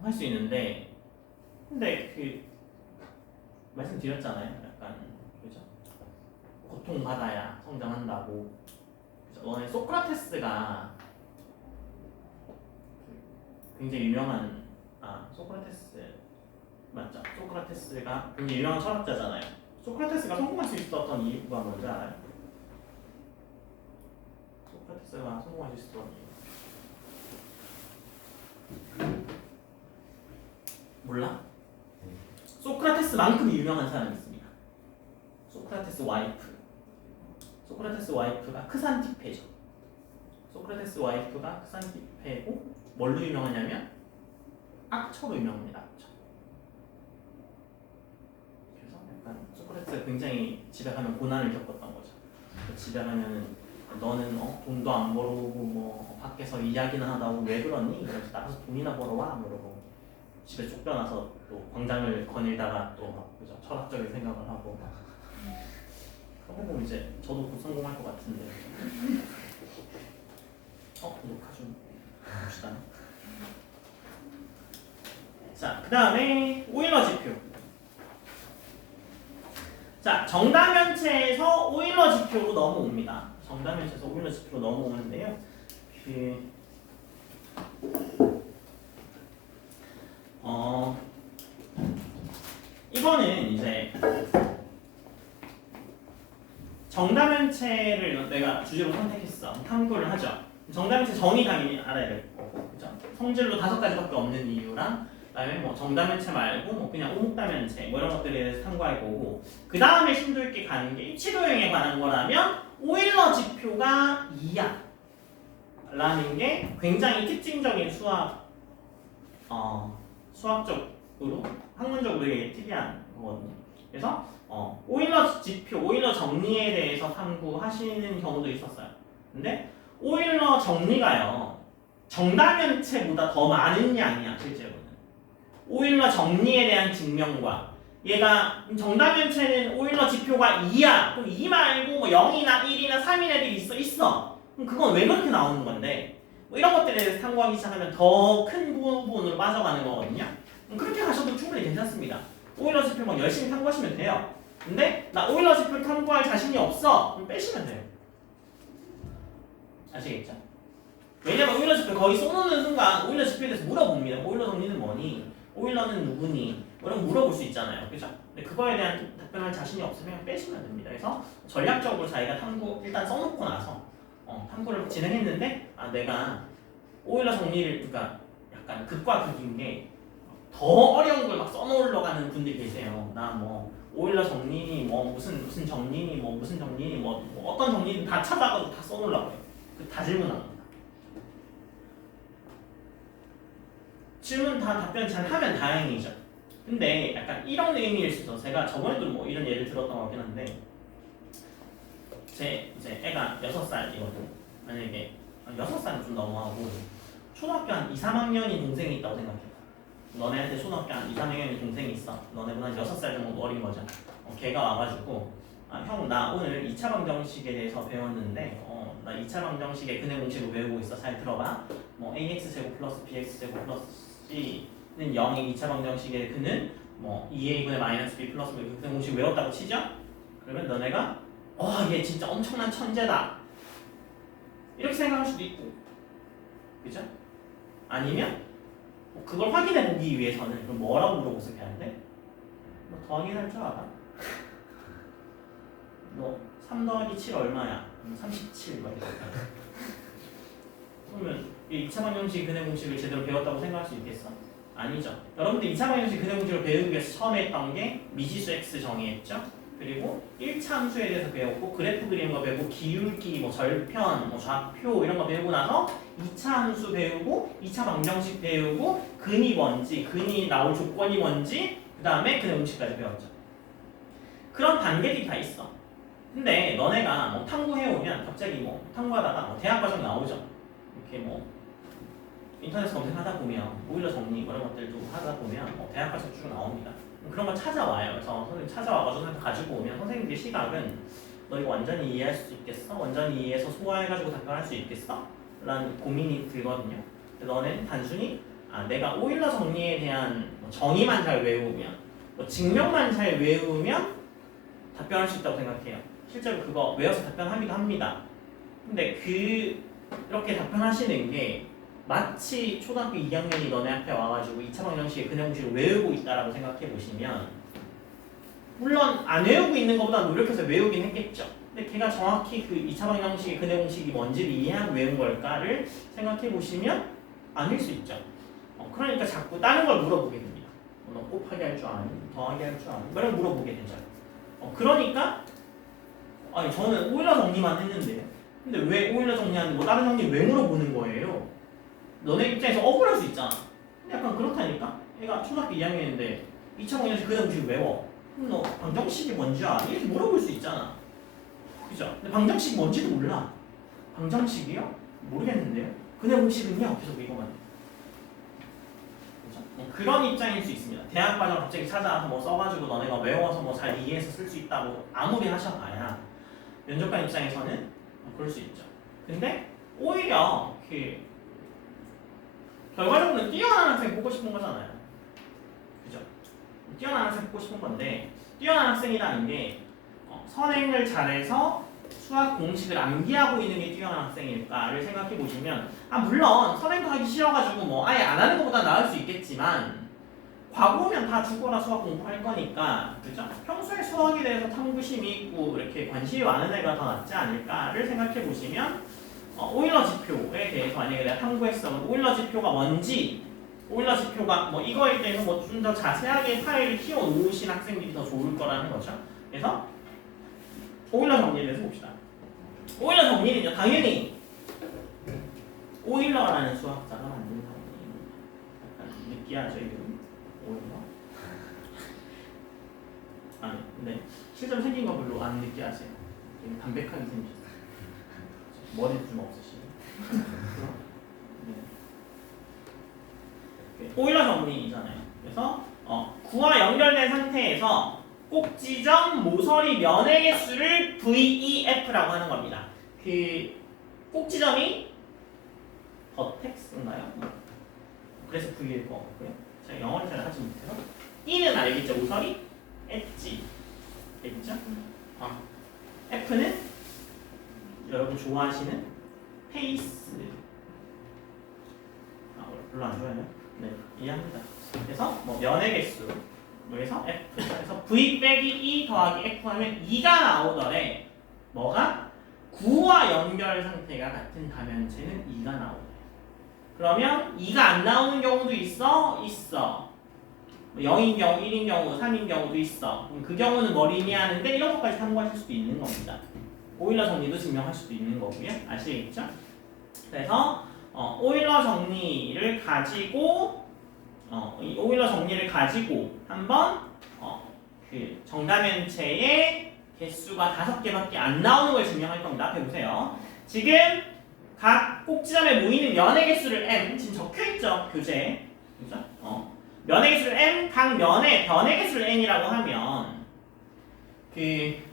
할 수 있는데 근데 그 말씀드렸잖아요. 약간 그죠? 고통받아야 성장한다고. 그죠? 너네 소크라테스가 굉장히 유명한 소크라테스 맞죠? 소크라테스가 굉장히 유명한 철학자잖아요. 소크라테스가 성공할 수 있었던 이유가 뭔지 알아요? 소크라테스가 성공할 수 있었던 이유 몰라? 소크라테스만큼 유명한 사람이 있습니다. 소크라테스 와이프. 소크라테스 와이프가 크산티페죠. 소크라테스 와이프가 크산티페고 뭘로 유명하냐면 악처로 유명합니다. 악처. 그래서 약간 소크라테스가 굉장히 집에 가면 고난을 겪었던 거죠. 집에 가면은 너는 돈도 안 벌어오고 뭐 밖에서 이야기나 하다고 왜 그러니? 그래서 나가서 돈이나 벌어와 그러고 집에 쫓겨나서 또 광장을 거닐다가 또 막 그죠 철학적인 생각을 하고 막 그런 거 보면 이제 저도 곧 성공할 것 같은데 녹화 좀 봅시다. 자, 그 다음에 오일러 지표. 자, 정다면체에서 오일러 지표로 넘어옵니다. 정다면체에서 오일러 지표로 넘어오는데요. 이거는 이제 정다면체를 내가 주제로 선택했어. 탐구를 하죠. 정다면체 정의 당연히 알아야 될 거고, 그죠? 성질로 5가지밖에 없는 이유랑, 그다음에 뭐 정다면체 말고 뭐 그냥 오목다면체 뭐 이런 것들에 대해서 탐구할 거고, 그 다음에 심도 있게 가는 게 입치도형에 관한 거라면 오일러 지표가 2야 라는 게 굉장히 특징적인 수학적으로 학문적으로 되게 특이한 거거든요. 그래서 오일러 지표, 오일러 정리에 대해서 탐구하시는 경우도 있었어요. 근데 오일러 정리가요 정다면체보다 더 많은 양이야 실제로는. 오일러 정리에 대한 증명과 얘가 정다면체는 오일러 지표가 2야. 그럼 2 말고 뭐 0이나 1이나 3인 애들이 있어. 그럼 그건 왜 그렇게 나오는 건데? 뭐 이런 것들에 대해서 탐구하기 시작하면 더 큰 부분으로 빠져가는 거거든요. 그렇게 가셔도 충분히 괜찮습니다. 오일러 지표 막 열심히 탐구하시면 돼요. 근데 나 오일러 지표 탐구할 자신이 없어. 그럼 빼시면 돼요. 아시겠죠? 왜냐면 오일러 지표 거의 써놓는 순간 오일러 지표에 대해서 물어봅니다. 오일러 정리는 뭐니? 오일러는 누구니? 뭐 이런 거 물어볼 수 있잖아요. 그죠? 근데 그거에 대한 답변할 자신이 없으면 빼시면 됩니다. 그래서 전략적으로 자기가 탐구 일단 써놓고 나서 탐구를 진행했는데 내가 오일러 정리를 그러니까 약간 극과 극인 게 더 어려운 걸 막 써놓으러 가는 분들이 계세요. 나 뭐 오일러 정리니 뭐 무슨 정리니 뭐 무슨 정리니 뭐 어떤 정리든 다 찾아가지고 다 써놓으려고 해요. 다 질문합니다. 질문 다 답변 잘 하면 다행이죠. 근데 약간 이런 의미일 수 있어. 제가 저번에도 뭐 이런 예를 들었던 것 같긴 한데 제 이제 애가 6살이거든. 만약에 6살은 좀 너무하고 초등학교 한 2, 3학년인 동생이 있다고 생각해봐. 너네한테 초등학교 한 2, 3학년인 동생이 있어. 너네보다 6살 정도 어린 거죠. 걔가 와가지고 형 나 오늘 2차 방정식에 대해서 배웠는데 나 2차 방정식의 근해 공식을 외우고 있어. 잘 들어봐. 뭐 ax제곱 플러스 bx제곱 플러스 c는 0의 2차 방정식의 근은 뭐 2a분의 마이너스 b 플러스 그 근해 공식 외웠다고 치죠? 그러면 너네가 얘 진짜 엄청난 천재다 이렇게 생각할 수도 있고, 그죠? 아니면 그걸 확인해 보기 위해서는 그럼 뭐라고 물어보세요? 하는데 너 더하기 할 줄 알아? 너 3 더하기 7 얼마야? 37 막 이렇게. 그러면 이 2차 방정식 근해 공식을 제대로 배웠다고 생각할 수 있겠어? 아니죠. 여러분들 2차 방정식 근해 공식을 배우기 위해서 처음에 했던 게 미지수 x 정의했죠? 그리고 1차 함수에 대해서 배웠고 그래프 그리는 거 배우고 기울기, 뭐 절편, 뭐 좌표 이런 거 배우고 나서 2차 함수 배우고 2차 방정식 배우고 근이 뭔지, 근이 나올 조건이 뭔지 그 다음에 근해 공식까지 배웠죠. 그런 단계들이 다 있어. 근데 너네가 뭐 탐구해오면 갑자기 뭐 탐구하다가 뭐 대학 과정 나오죠. 이렇게 뭐 인터넷 검색하다 보면 오일러 정리 이런 것들도 하다 보면 뭐 대학 과정 쭉 나옵니다. 그런 거 찾아와요. 그래서 선생님 찾아와가지고 선생님 가지고 오면 선생님들의 시각은 너 이거 완전히 이해할 수 있겠어? 완전히 이해해서 소화해가지고 답변할 수 있겠어? 라는 고민이 들거든요. 너는 단순히 내가 오일러 정리에 대한 정의만 잘 외우면 증명만 잘 외우면 답변할 수 있다고 생각해요. 실제로 그거 외워서 답변하기도 합니다. 근데 이렇게 답변하시는 게 마치 초등학교 2학년이 너네 앞에 와가지고 2차 방정식의 근해공식을 외우고 있다라고 생각해 보시면 물론 안 외우고 있는 것보다 노력해서 외우긴 했겠죠. 근데 걔가 정확히 그 2차 방정식의 근해공식이 뭔지를 이해하고 외운 걸까를 생각해 보시면 아닐 수 있죠. 그러니까 자꾸 다른 걸 물어보게 됩니다. 너 곱하기 할 줄 아니? 더하기 할 줄 아니? 이런 물어보게 되죠. 그러니까 아니 저는 오일러 정리만 했는데요. 근데 왜 오일러 정리하는데 뭐 다른 정리 왜 물어보는 거예요? 너네 입장에서 억울할 수 있잖아. 근데 약간 그렇다니까? 얘가 초등학교 2학년인데 2차 방정식 근해공식 외워. 그럼 너 방정식이 뭔지 아니? 이렇게 물어볼 수 있잖아. 그죠? 근데 방정식이 뭔지도 몰라. 방정식이요? 모르겠는데요? 근해공식은요? 계속 이거만 해. 그죠? 그런 입장일 수 있습니다. 대학과정 갑자기 찾아와서 뭐 써가지고 너네가 외워서 뭐 잘 이해해서 쓸 수 있다고 아무리 하셔봐야 면접관 입장에서는 그럴 수 있죠. 근데 오히려 결과적으로는 뛰어난 학생 보고 싶은 거잖아요. 그죠? 뛰어난 학생 보고 싶은 건데 뛰어난 학생이라는 게 선행을 잘해서 수학 공식을 암기하고 있는 게 뛰어난 학생일까를 생각해 보시면 물론 선행도 하기 싫어가지고 뭐 아예 안 하는 것보다 나을 수 있겠지만 과거면 다 죽어라 수학 공부할 거니까 그죠? 평소에 수학에 대해서 탐구심이 있고 이렇게 관심이 많은 애가 더 낫지 않을까를 생각해 보시면 오일러 지표에 대해서 만약에 내가 탐구했어 오일러 지표가 뭔지 오일러 지표가 뭐 이거에 대해서 뭐 좀 더 자세하게 파일을 키워 놓으신 학생들이 더 좋을 거라는 거죠. 그래서 오일러 정리에 대해서 봅시다. 오일러 정리는요 당연히 오일러라는 수학자가 만든 정리입니다. 약간 느끼하죠 이름 오일러. 아니 근데 실제로 생긴 거 별로 안 느끼하세요. 되게 담백하게 생기셨어요. 머리도 좀 없으시고. 네. 오일러 정리이잖아요. 그래서 구와 연결된 상태에서 꼭지점 모서리 면의 개수를 VEF라고 하는 겁니다. 그 꼭지점이 버텍스인가요? 그래서 V일 것 같고요. 제가 영어를 잘 하지 못해서 E는 알겠죠? 모서리? 엣지 알겠죠? F는 여러분 좋아하시는 페이스. 별로 안 좋아해요? 네, 이해합니다. 그래서 뭐 면의 개수 그래서 F 그래서 V 빼기 E 더하기 F 하면 2가 나오더래. 뭐가? 9와 연결 상태가 같은 다면체는 2가 나오더래. 그러면 2가 안 나오는 경우도 있어? 있어. 0인 경우, 1인 경우, 3인 경우도 있어. 그 경우는 뭘 의미하는데 이런 것까지 탐구하실 수도 있는 겁니다. 오일러 정리도 증명할 수도 있는 거고요. 아시겠죠? 그래서 오일러 정리를 가지고 이 오일러 정리를 가지고 한번 그 정다면체의 개수가 5개밖에 안 나오는 걸 증명할 겁니다. 앞에 보세요. 지금 각 꼭지점에 모이는 면의 개수를 m 지금 적혀있죠 교재에. 그죠? 면의 개수를 m, 각 면의 변의 개수를 n이라고 하면 그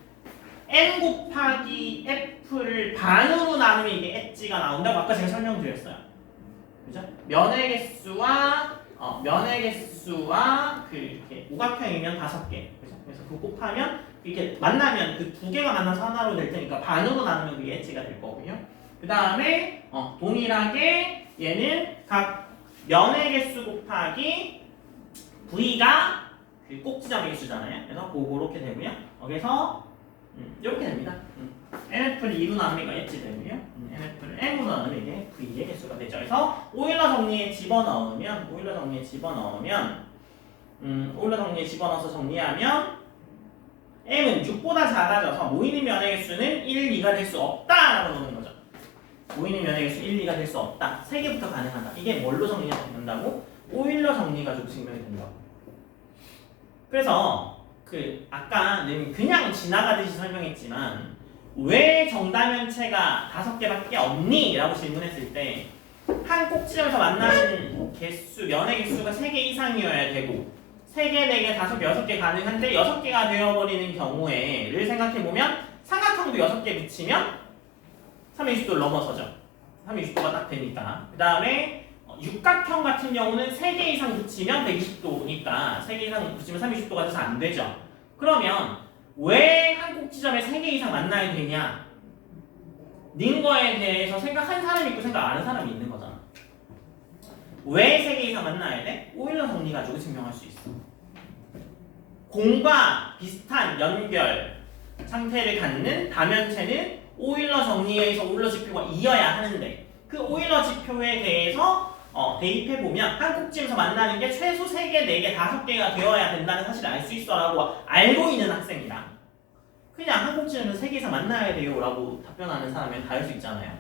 n 곱하기 f를 반으로 나누면 이게 엣지가 나온다고 아까 제가 설명드렸어요. 그죠? 면의 개수와 그 이렇게 오각형이면 5개. 그죠? 그래서 그 곱하면 이렇게 만나면 그 2개가 만나서 하나로 될 테니까 반으로 나누면 그게 엣지가 될 거고요. 그 다음에 동일하게 얘는 각 면의 개수 곱하기 v가 그 꼭지점의 개수잖아요. 그래서 그렇게 되고요. 그래서 이렇게 됩니다. NF를 2로 나누면 엣지 되고요. NF를 M으로 나누면 이게 V의 개수가 되죠. 그래서 오일러 정리에 집어넣으면 오일러 정리에 집어넣어서 정리하면 M은 6보다 작아져서 모이는 면의 개수는 1, 2가 될 수 없다라고 보는 거죠. 모이는 면의 개수 1, 2가 될 수 없다. 3개부터 가능하다. 이게 뭘로 정리가 된다고? 오일러 정리 가지고 증명이 된다고. 그래서 아까 그냥 지나가듯이 설명했지만 왜 정다면체가 5개밖에 없니? 라고 질문했을 때 한 꼭지점에서 만나는 개수, 면의 개수가 3개 이상이어야 되고 3개, 4개, 5개, 6개 가능한데 6개가 되어버리는 경우에를 생각해보면 삼각형도 6개 붙이면 360도를 넘어서죠. 360도가 딱 되니까. 그 다음에 육각형 같은 경우는 3개 이상 붙이면 120도니까 3개 이상 붙이면 320도가 돼서 안 되죠. 그러면 왜 한 꼭지점에 3개 이상 만나야 되냐? 는 거에 대해서 생각한 사람이 있고 생각 안 하는 사람이 있는 거잖아. 왜 3개 이상 만나야 돼? 오일러 정리 가지고 증명할 수 있어. 공과 비슷한 연결 상태를 갖는 다면체는 오일러 정리에 의해서 오일러 지표가 이어야 하는데 그 오일러 지표에 대해서 대입해보면 한 꼭지에서 만나는 게 최소 3개, 4개, 5개가 되어야 된다는 사실을 알 수 있어라고 알고 있는 학생이다. 그냥 한 꼭지에서 3개 이상 만나야 돼요 라고 답변하는 사람은 다 할 수 있잖아요.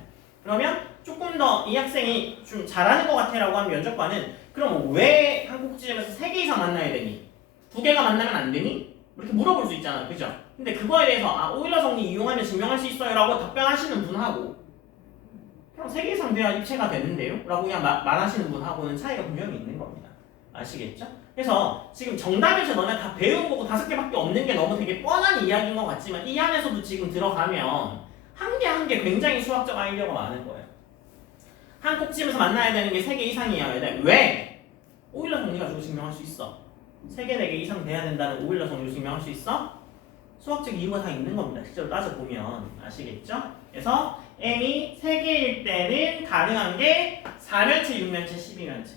그러면 조금 더 이 학생이 좀 잘하는 것 같아 라고 하면 면접관은 그럼 왜 한 꼭지점에서 3개 이상 만나야 되니? 2개가 만나면 안 되니? 이렇게 물어볼 수 있잖아요. 그죠? 근데 그거에 대해서 오일러 정리 이용하면 증명할 수 있어요 라고 답변하시는 분하고 그럼 3개 이상 돼야 입체가 되는데요? 라고 그냥 말하시는 분하고는 차이가 분명히 있는 겁니다. 아시겠죠? 그래서 지금 정답에서 너네 다 배운 거고 5개밖에 없는 게 너무 되게 뻔한 이야기인 것 같지만 이 안에서도 지금 들어가면 한 개 한 개 굉장히 수학적 아이디어가 많은 거예요. 한 꼭지점에서 만나야 되는 게 3개 이상이어야 돼. 왜? 오일러 정리 가지고 증명할 수 있어. 3개, 4개 이상 돼야 된다는 오일러 정리로 증명할 수 있어? 수학적 이유가 다 있는 겁니다. 실제로 따져보면 아시겠죠? 그래서 m이 3개일 때는 가능한 게 4면체, 6면체, 12면체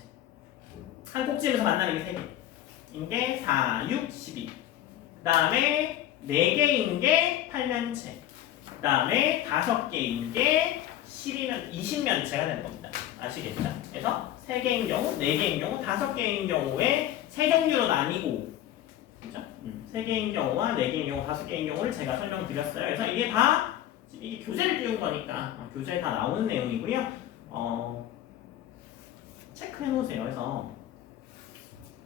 한 꼭지점에서 만나는 게 3개인 게 4, 6, 12 그 다음에 4개인 게 8면체 그 다음에 5개인 게 20면체가 되는 겁니다. 아시겠죠? 그래서 3개인 경우, 4개인 경우, 5개인 경우에 3종류로 나뉘고 그죠? 3개인 경우와 4개인 경우, 5개인 경우를 제가 설명드렸어요. 그래서 이게 다 이게 교재를 띄운 거니까 교재에 다 나오는 내용이고요. 체크해 놓으세요. 그래서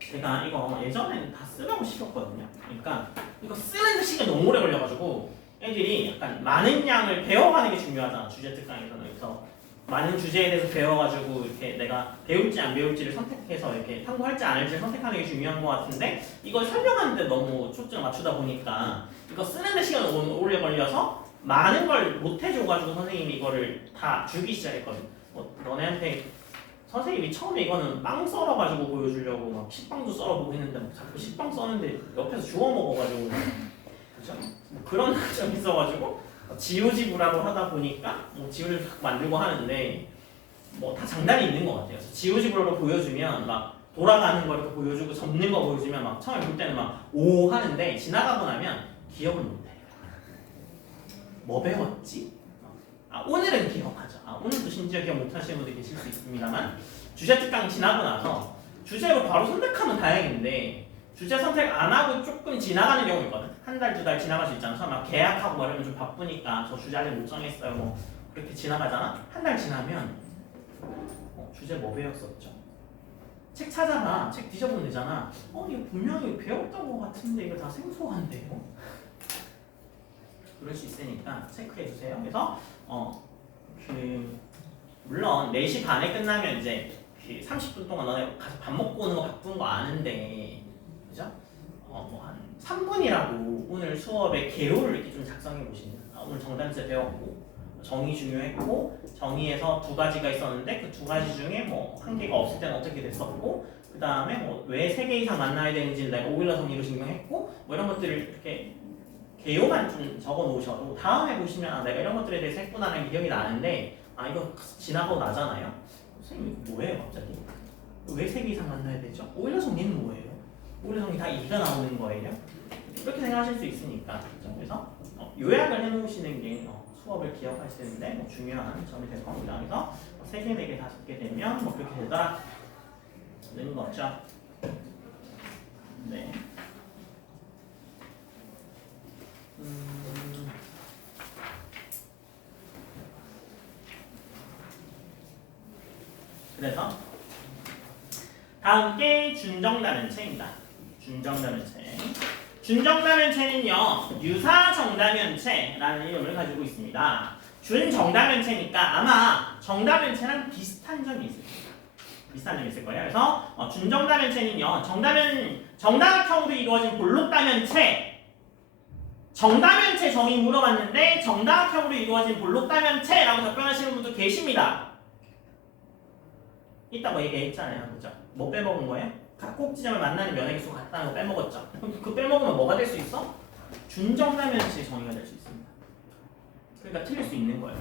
제가 이거 예전에는 다 쓰라고 시켰거든요. 그러니까 이거 쓰는 시간이 너무 오래 걸려가지고 애들이 약간 많은 양을 배워가는 게 중요하잖아. 주제 특강에서는. 그래서 많은 주제에 대해서 배워가지고 이렇게 내가 배울지 안 배울지를 선택해서 이렇게 탐구할지 안 할지를 선택하는 게 중요한 것 같은데 이걸 설명하는데 너무 초점을 맞추다 보니까 이거 쓰는데 시간이 너무 오래 걸려서 많은 걸 못 해줘가지고 선생님이 이거를 다 주기 시작했거든. 너네한테 선생님이 처음에 이거는 빵 썰어가지고 보여주려고 막 식빵도 썰어보고 했는데 막 자꾸 식빵 써는데 옆에서 주워 먹어가지고 그죠? 뭐 그런 점이 있어가지고 지오지브라고 하다 보니까 뭐 지오지브 만들고 하는데 뭐 다 장단이 있는 것 같아요. 그래서 지오지브로 보여주면 막 돌아가는 거 이렇게 보여주고 접는 거 보여주면 막 처음에 볼 때는 막 오 하는데 지나가고 나면 기억을 못해. 뭐 배웠지? 오늘은 기억하죠. 오늘도 심지어 기억 못하시는 분들 계실 수 있습니다만 주제 특강 지나고 나서 주제로 바로 선택하면 다행인데 주제 선택 안 하고 조금 지나가는 경우 있거든. 한 달, 2달 지나갈 수 있잖아. 처음 막 계약하고 뭐 이러면 좀 바쁘니까 저 주제 아직 못 정했어요. 뭐 그렇게 지나가잖아. 한 달 지나면 주제 뭐 배웠었죠? 책 찾아봐. 책 뒤져보면 되잖아. 이거 분명히 배웠던 것 같은데 이거 다 생소한데요? 그럴 수 있으니까 체크해주세요. 그래서 물론 4시 반에 끝나면 이제 30분 동안 너네 가서 밥 먹고 오는 거 바쁜 거 아는데 그죠? 뭐 한 3분이라고 오늘 수업의 개요를 이렇게 좀 작성해 보시면 오늘 정단체 배웠고 정의 중요했고 정의에서 2가지가 있었는데 그 2가지 중에 뭐 1개가 없을 때는 어떻게 됐었고 그 다음에 뭐 왜 3개 이상 만나야 되는지 내가 오일러 정리로 증명했고 뭐 이런 것들을 이렇게 개요만 좀 적어 놓으셔도 다음에 보시면 내가 이런 것들에 대해서 했구나라는 기억이 나는데 이거 지나고 나잖아요. 선생님 이거 뭐예요 갑자기? 왜 3개 이상 만나야 되죠? 오일러 정리는 뭐예요? 오일러 정리 다 2가 나오는 거예요? 이렇게 생각하실 수 있으니까 그렇죠? 그래서 요약을 해놓으시는 게 수업을 기억하시는데 뭐 중요한 점이 될 겁니다. 그래서 3개, 4개, 5개 되면 뭐 그렇게 되더라 는 거죠. 네. 그래서 다음 게 준정다면체입니다. 준정다면체. 준정다면체는요 유사정다면체라는 이름을 가지고 있습니다. 준정다면체니까 아마 정다면체랑 비슷한 점이 있을 거예요. 비슷한 점이 있을 거예요. 그래서 준정다면체는요 정다각형으로 이루어진 볼록다면체. 정다면체 정의 물어봤는데 정다각형으로 이루어진 볼록다면체라고 답변하시는 분도 계십니다. 이따 뭐 얘기했잖아요. 그죠? 뭐 빼먹은 거예요? 각 꼭지점을 만나는 면의 개수가 같다는 거 빼먹었죠? 그럼 그 빼먹으면 뭐가 될 수 있어? 준정사면체의 정의가 될 수 있습니다. 그러니까 틀릴 수 있는 거예요.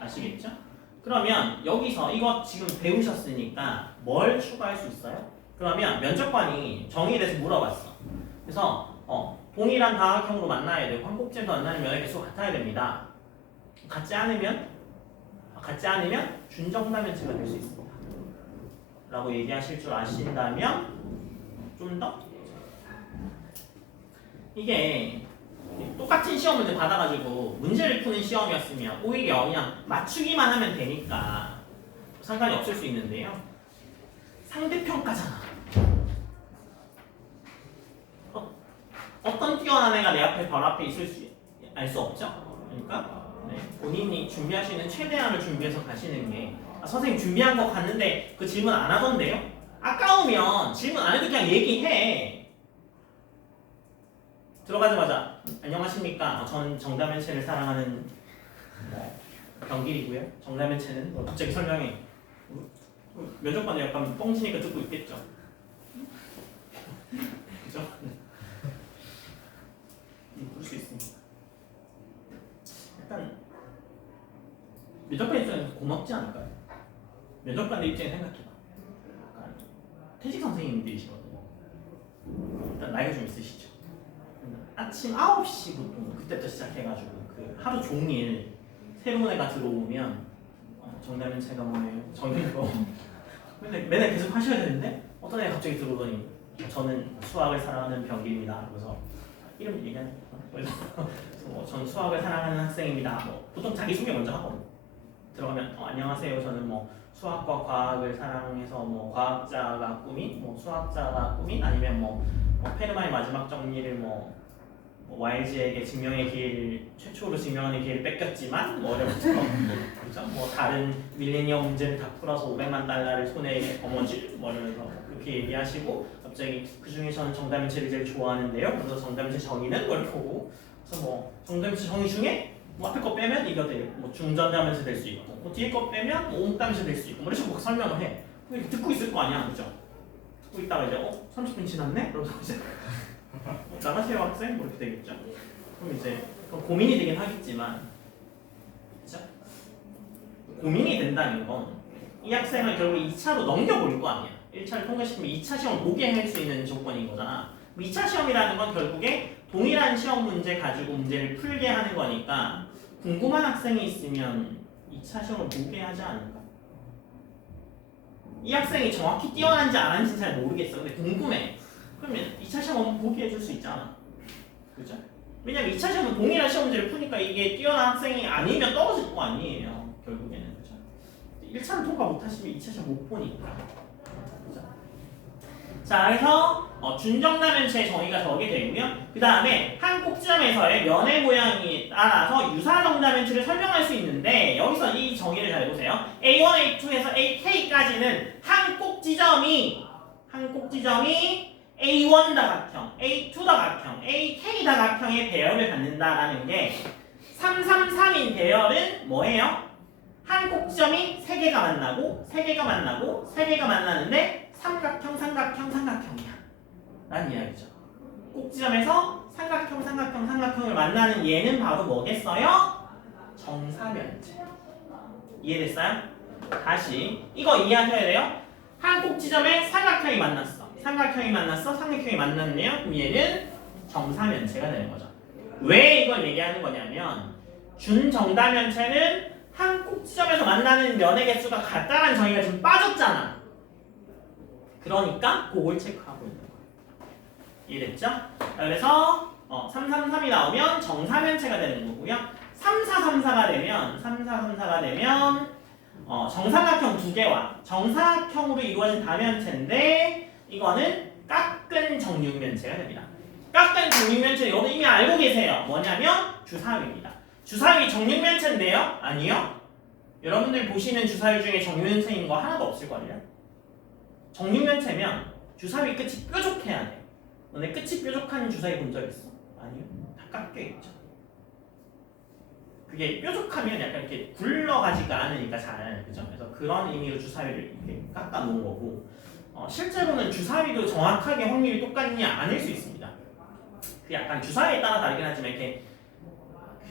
아시겠죠? 그러면 여기서 이거 지금 배우셨으니까 뭘 추가할 수 있어요? 그러면 면접관이 정의에 대해서 물어봤어. 그래서 동일한 다각형으로 만나야 되고 한 꼭지에서 만나는 면의 개수가 같아야 됩니다. 같지 않으면 준정사면체가 될 수 있습니다. 라고 얘기하실 줄 아신다면 좀 더 이게 똑같은 시험 문제 받아가지고 문제를 푸는 시험이었으면 오히려 그냥 맞추기만 하면 되니까 상관이 없을 수 있는데요. 상대평가잖아. 어떤 뛰어난 애가 내 앞에 바로 앞에 있을 수 알 수 없죠. 그러니까 본인이 준비하시는 최대한을 준비해서 가시는 게 선생님 준비한 거 갔는데 그 질문 안 하던데요? 아까우면 질문 안 해도 그냥 얘기해. 들어가자마자 안녕하십니까? 저는 정다면체를 사랑하는 병길이고요. 정다면체는 갑자기 설명해. 면접관이 약간 뻥치니까 듣고 있겠죠. 그죠? 그럴 수 있습니다. 약간 면접관 입장에서 고맙지 않을까요? 면접관의 입장에 생각해봐. 약간 퇴직 선생님들이시거든요. 일단 나이가 좀 있으시죠. 아침 9시부터 그때부터 시작해가지고 그 하루 종일 새로운 애가 들어오면 정다면체가 뭐예요? 정의가 근데 맨날 계속 하셔야 되는데 어떤 애가 갑자기 들어오더니 저는 수학을 사랑하는 병기입니다. 그래서 이름 얘기하는 그래서 저는 수학을 사랑하는 학생입니다. 보통 자기소개 먼저 하거든요. 들어가면 안녕하세요. 저는 수학과 과학을 사랑해서 과학자가 꿈인 수학자가 꿈인 아니면 페르마의 마지막 정리를 YG에게 증명의 기회를 최초로 증명하는 기회를 뺏겼지만 어려웠죠. 그렇죠? 다른 밀레니엄 문제를 다 풀어서 500만 달러를 손에 거머쥘 이러면서 그렇게 얘기하시고 갑자기 그 중에 저는 정다면체를 제일 좋아하는데요. 그래서 정다면체 정의는 이렇게 오고 그래서 정다면체 정의 중에 앞에 거 빼면 이거 될 중전다면체 될 수 있고 뒤에 거 빼면 오목다면체 될 수 있고 이런 식으로 설명을 해. 이렇게 듣고 있을 거 아니야, 그죠? 듣고 있다가 이제 30분 지났네? 그러면서 이제 나가세요 학생? 이렇게 되겠죠. 그럼 이제 고민이 되긴 하겠지만 그쵸? 고민이 된다는 건 이 학생을 결국 2차로 넘겨볼 거 아니야. 1차를 통과시키면 2차 시험을 보게 할 수 있는 조건인 거잖아. 2차 시험이라는 건 결국에 동일한 시험 문제 가지고 문제를 풀게 하는 거니까 궁금한 학생이 있으면 2차 시험을 보게 하지 않을까? 이 학생이 정확히 뛰어난지 안 하는지 잘 모르겠어. 근데 궁금해. 그러면 2차 시험 한번 보게 해줄 수 있잖아. 그죠? 왜냐면 2차 시험은 동일한 시험 문제를 푸니까 이게 뛰어난 학생이 아니면 떨어질 거 아니에요. 결국에는. 그죠? 1차는 통과 못하시면 2차 시험 못 보니까. 그죠? 자, 그래서 준정다면체의 정의가 저게 되고요. 그 다음에 한 꼭지점에서의 면의 모양에 따라서 유사정다면체를 설명할 수 있는데 여기서 이 정의를 잘 보세요. A1, A2에서 AK까지는 한 꼭지점이 A1 다각형, A2 다각형, AK 다각형의 배열을 갖는다라는 게 333인 배열은 뭐예요? 한 꼭지점이 3개가 만나고 3개가 만나고 3개가 만나는데 삼각형이야 라는 이야기죠. 꼭지점에서 삼각형을 만나는 얘는 바로 뭐겠어요? 정사면체. 이해됐어요? 다시 이거 이해하셔야 돼요. 한 꼭지점에 삼각형이 만났어. 삼각형이 만났네요. 그럼 얘는 정사면체가 되는 거죠. 왜 이걸 얘기하는 거냐면 준정다면체는 한 꼭지점에서 만나는 면의 개수가 같다라는 정의가 지금 빠졌잖아. 그러니까 그걸 체크하고 있는 거예요. 이해됐죠? 그래서 333이 나오면 정사면체가 되는 거고요. 3434가 되면 정삼각형 2개와 정사각형으로 이루어진 다면체인데 이거는 깎은 정육면체가 됩니다. 깎은 정육면체 이거는 이미 알고 계세요. 뭐냐면 주사위입니다. 주사위 정육면체인데요? 아니요. 여러분들 보시는 주사위 중에 정육면체인 거 하나도 없을걸요? 정육면체면 주사위 끝이 뾰족해야 돼요. 너네 끝이 뾰족한 주사위 본 적 있어? 아니요. 다 깎여 있죠. 그게 뾰족하면 약간 이렇게 굴러가지가 않으니까 잘, 그죠? 그래서 그런 의미로 주사위를 이렇게 깎아 놓은 거고, 실제로는 주사위도 정확하게 확률이 똑같냐 아닐 수 있습니다. 그 약간 주사위에 따라 다르긴 하지만 이렇게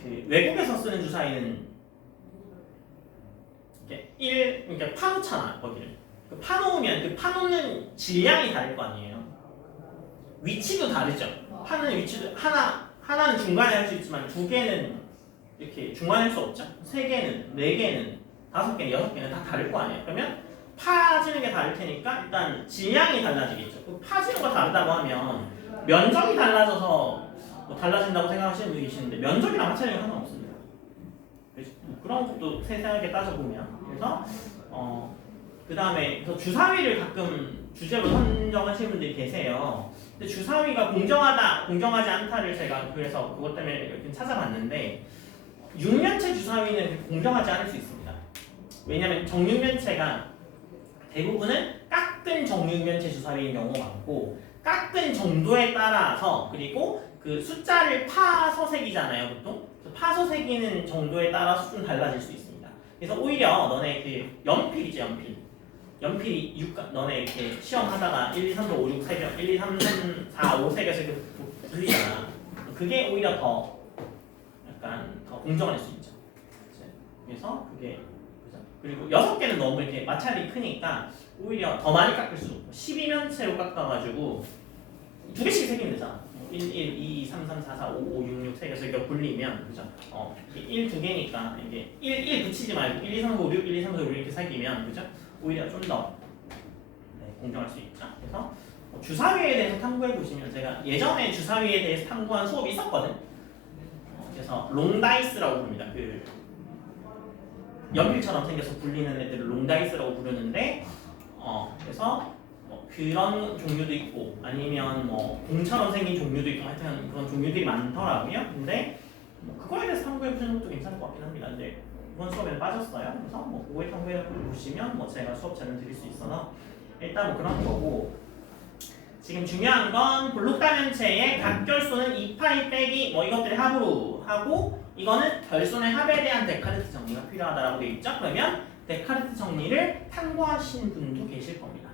그 외국에서 쓰는 주사위는 이렇게 그러니까 파놓잖아 거기를. 그 파놓으면 그 파놓는 질량이 다를 거 아니에요. 위치도 다르죠. 파는 위치도 하나는 중간에 할 수 있지만 두 개는 이렇게 중간에 할 수 없죠. 세 개는, 네 개는, 다섯 개는, 여섯 개는 다 다를 거 아니에요. 그러면 파지는 게 다를 테니까 일단 질량이 달라지겠죠. 그 파지는 거 다르다고 하면 면적이 달라져서 뭐 달라진다고 생각하시는 분이 계시는데 면적이랑 마찰력이 상관없습니다. 그런 것도 세세하게 따져보면 그래서 그 다음에 주사위를 가끔 주제로 선정하시는 분들이 계세요. 근데 주사위가 공정하다, 공정하지 않다를 제가 그래서 그것 때문에 이렇게 찾아봤는데 6면체 주사위는 공정하지 않을 수 있습니다. 왜냐하면 정육면체가 대부분은 깎은 정육면체 주사위인 경우가 많고 깎은 정도에 따라서 그리고 그 숫자를 파서 새기잖아요 보통. 파서 새기는 정도에 따라서 좀 달라질 수 있습니다. 그래서 오히려 너네 그 연필이지 연필이 너네 이렇게 시험 하다가 1, 2, 3, 4, 5, 6, 3개 1, 2, 3, 4, 5, 3개에서 이렇게 불리잖아. 그게 오히려 더 약간 더 공정할 수 있죠. 그래서 그게 그리고 6개는 너무 이렇게 마찰이 크니까 오히려 더 많이 깎을 수 있고 12면체로 깎아가지고 2개씩 새기면 되잖아. 1, 1, 2, 3, 3, 4, 4, 5, 5, 6, 6 3개에서 이렇게 불리면 그죠? 1, 2개니까 이게 1 붙이지 말고 1, 2, 3, 4, 5, 6, 1, 2, 3, 4, 5, 6 이렇게 새기면 그죠? 오히려 좀 더 공정할 수 있죠. 그래서 주사위에 대해서 탐구해 보시면 제가 예전에 주사위에 대해서 탐구한 수업이 있었거든. 그래서 롱다이스라고 부릅니다. 그 연필처럼 생겨서 불리는 애들을 롱다이스라고 부르는데 그래서 그런 종류도 있고 아니면 뭐 공처럼 생긴 종류도 있고 하여튼 그런 종류들이 많더라고요. 근데 그거에 대해서 탐구해 보시는 것도 괜찮을 것 같긴 합니다. 근데 이번 수업에는 빠졌어요. 그래서 뭐 그거에 탐구해 보시면 뭐 제가 수업 자료 드릴 수 있어서 일단 뭐 그런 거고 지금 중요한 건 볼록 다면체의 각결수는 2파이 빼기 뭐 이것들의 합으로 하고 이거는 결손의 합에 대한 데카르트 정리가 필요하다라고 되어 있죠. 그러면 데카르트 정리를 탐구하신 분도 계실 겁니다.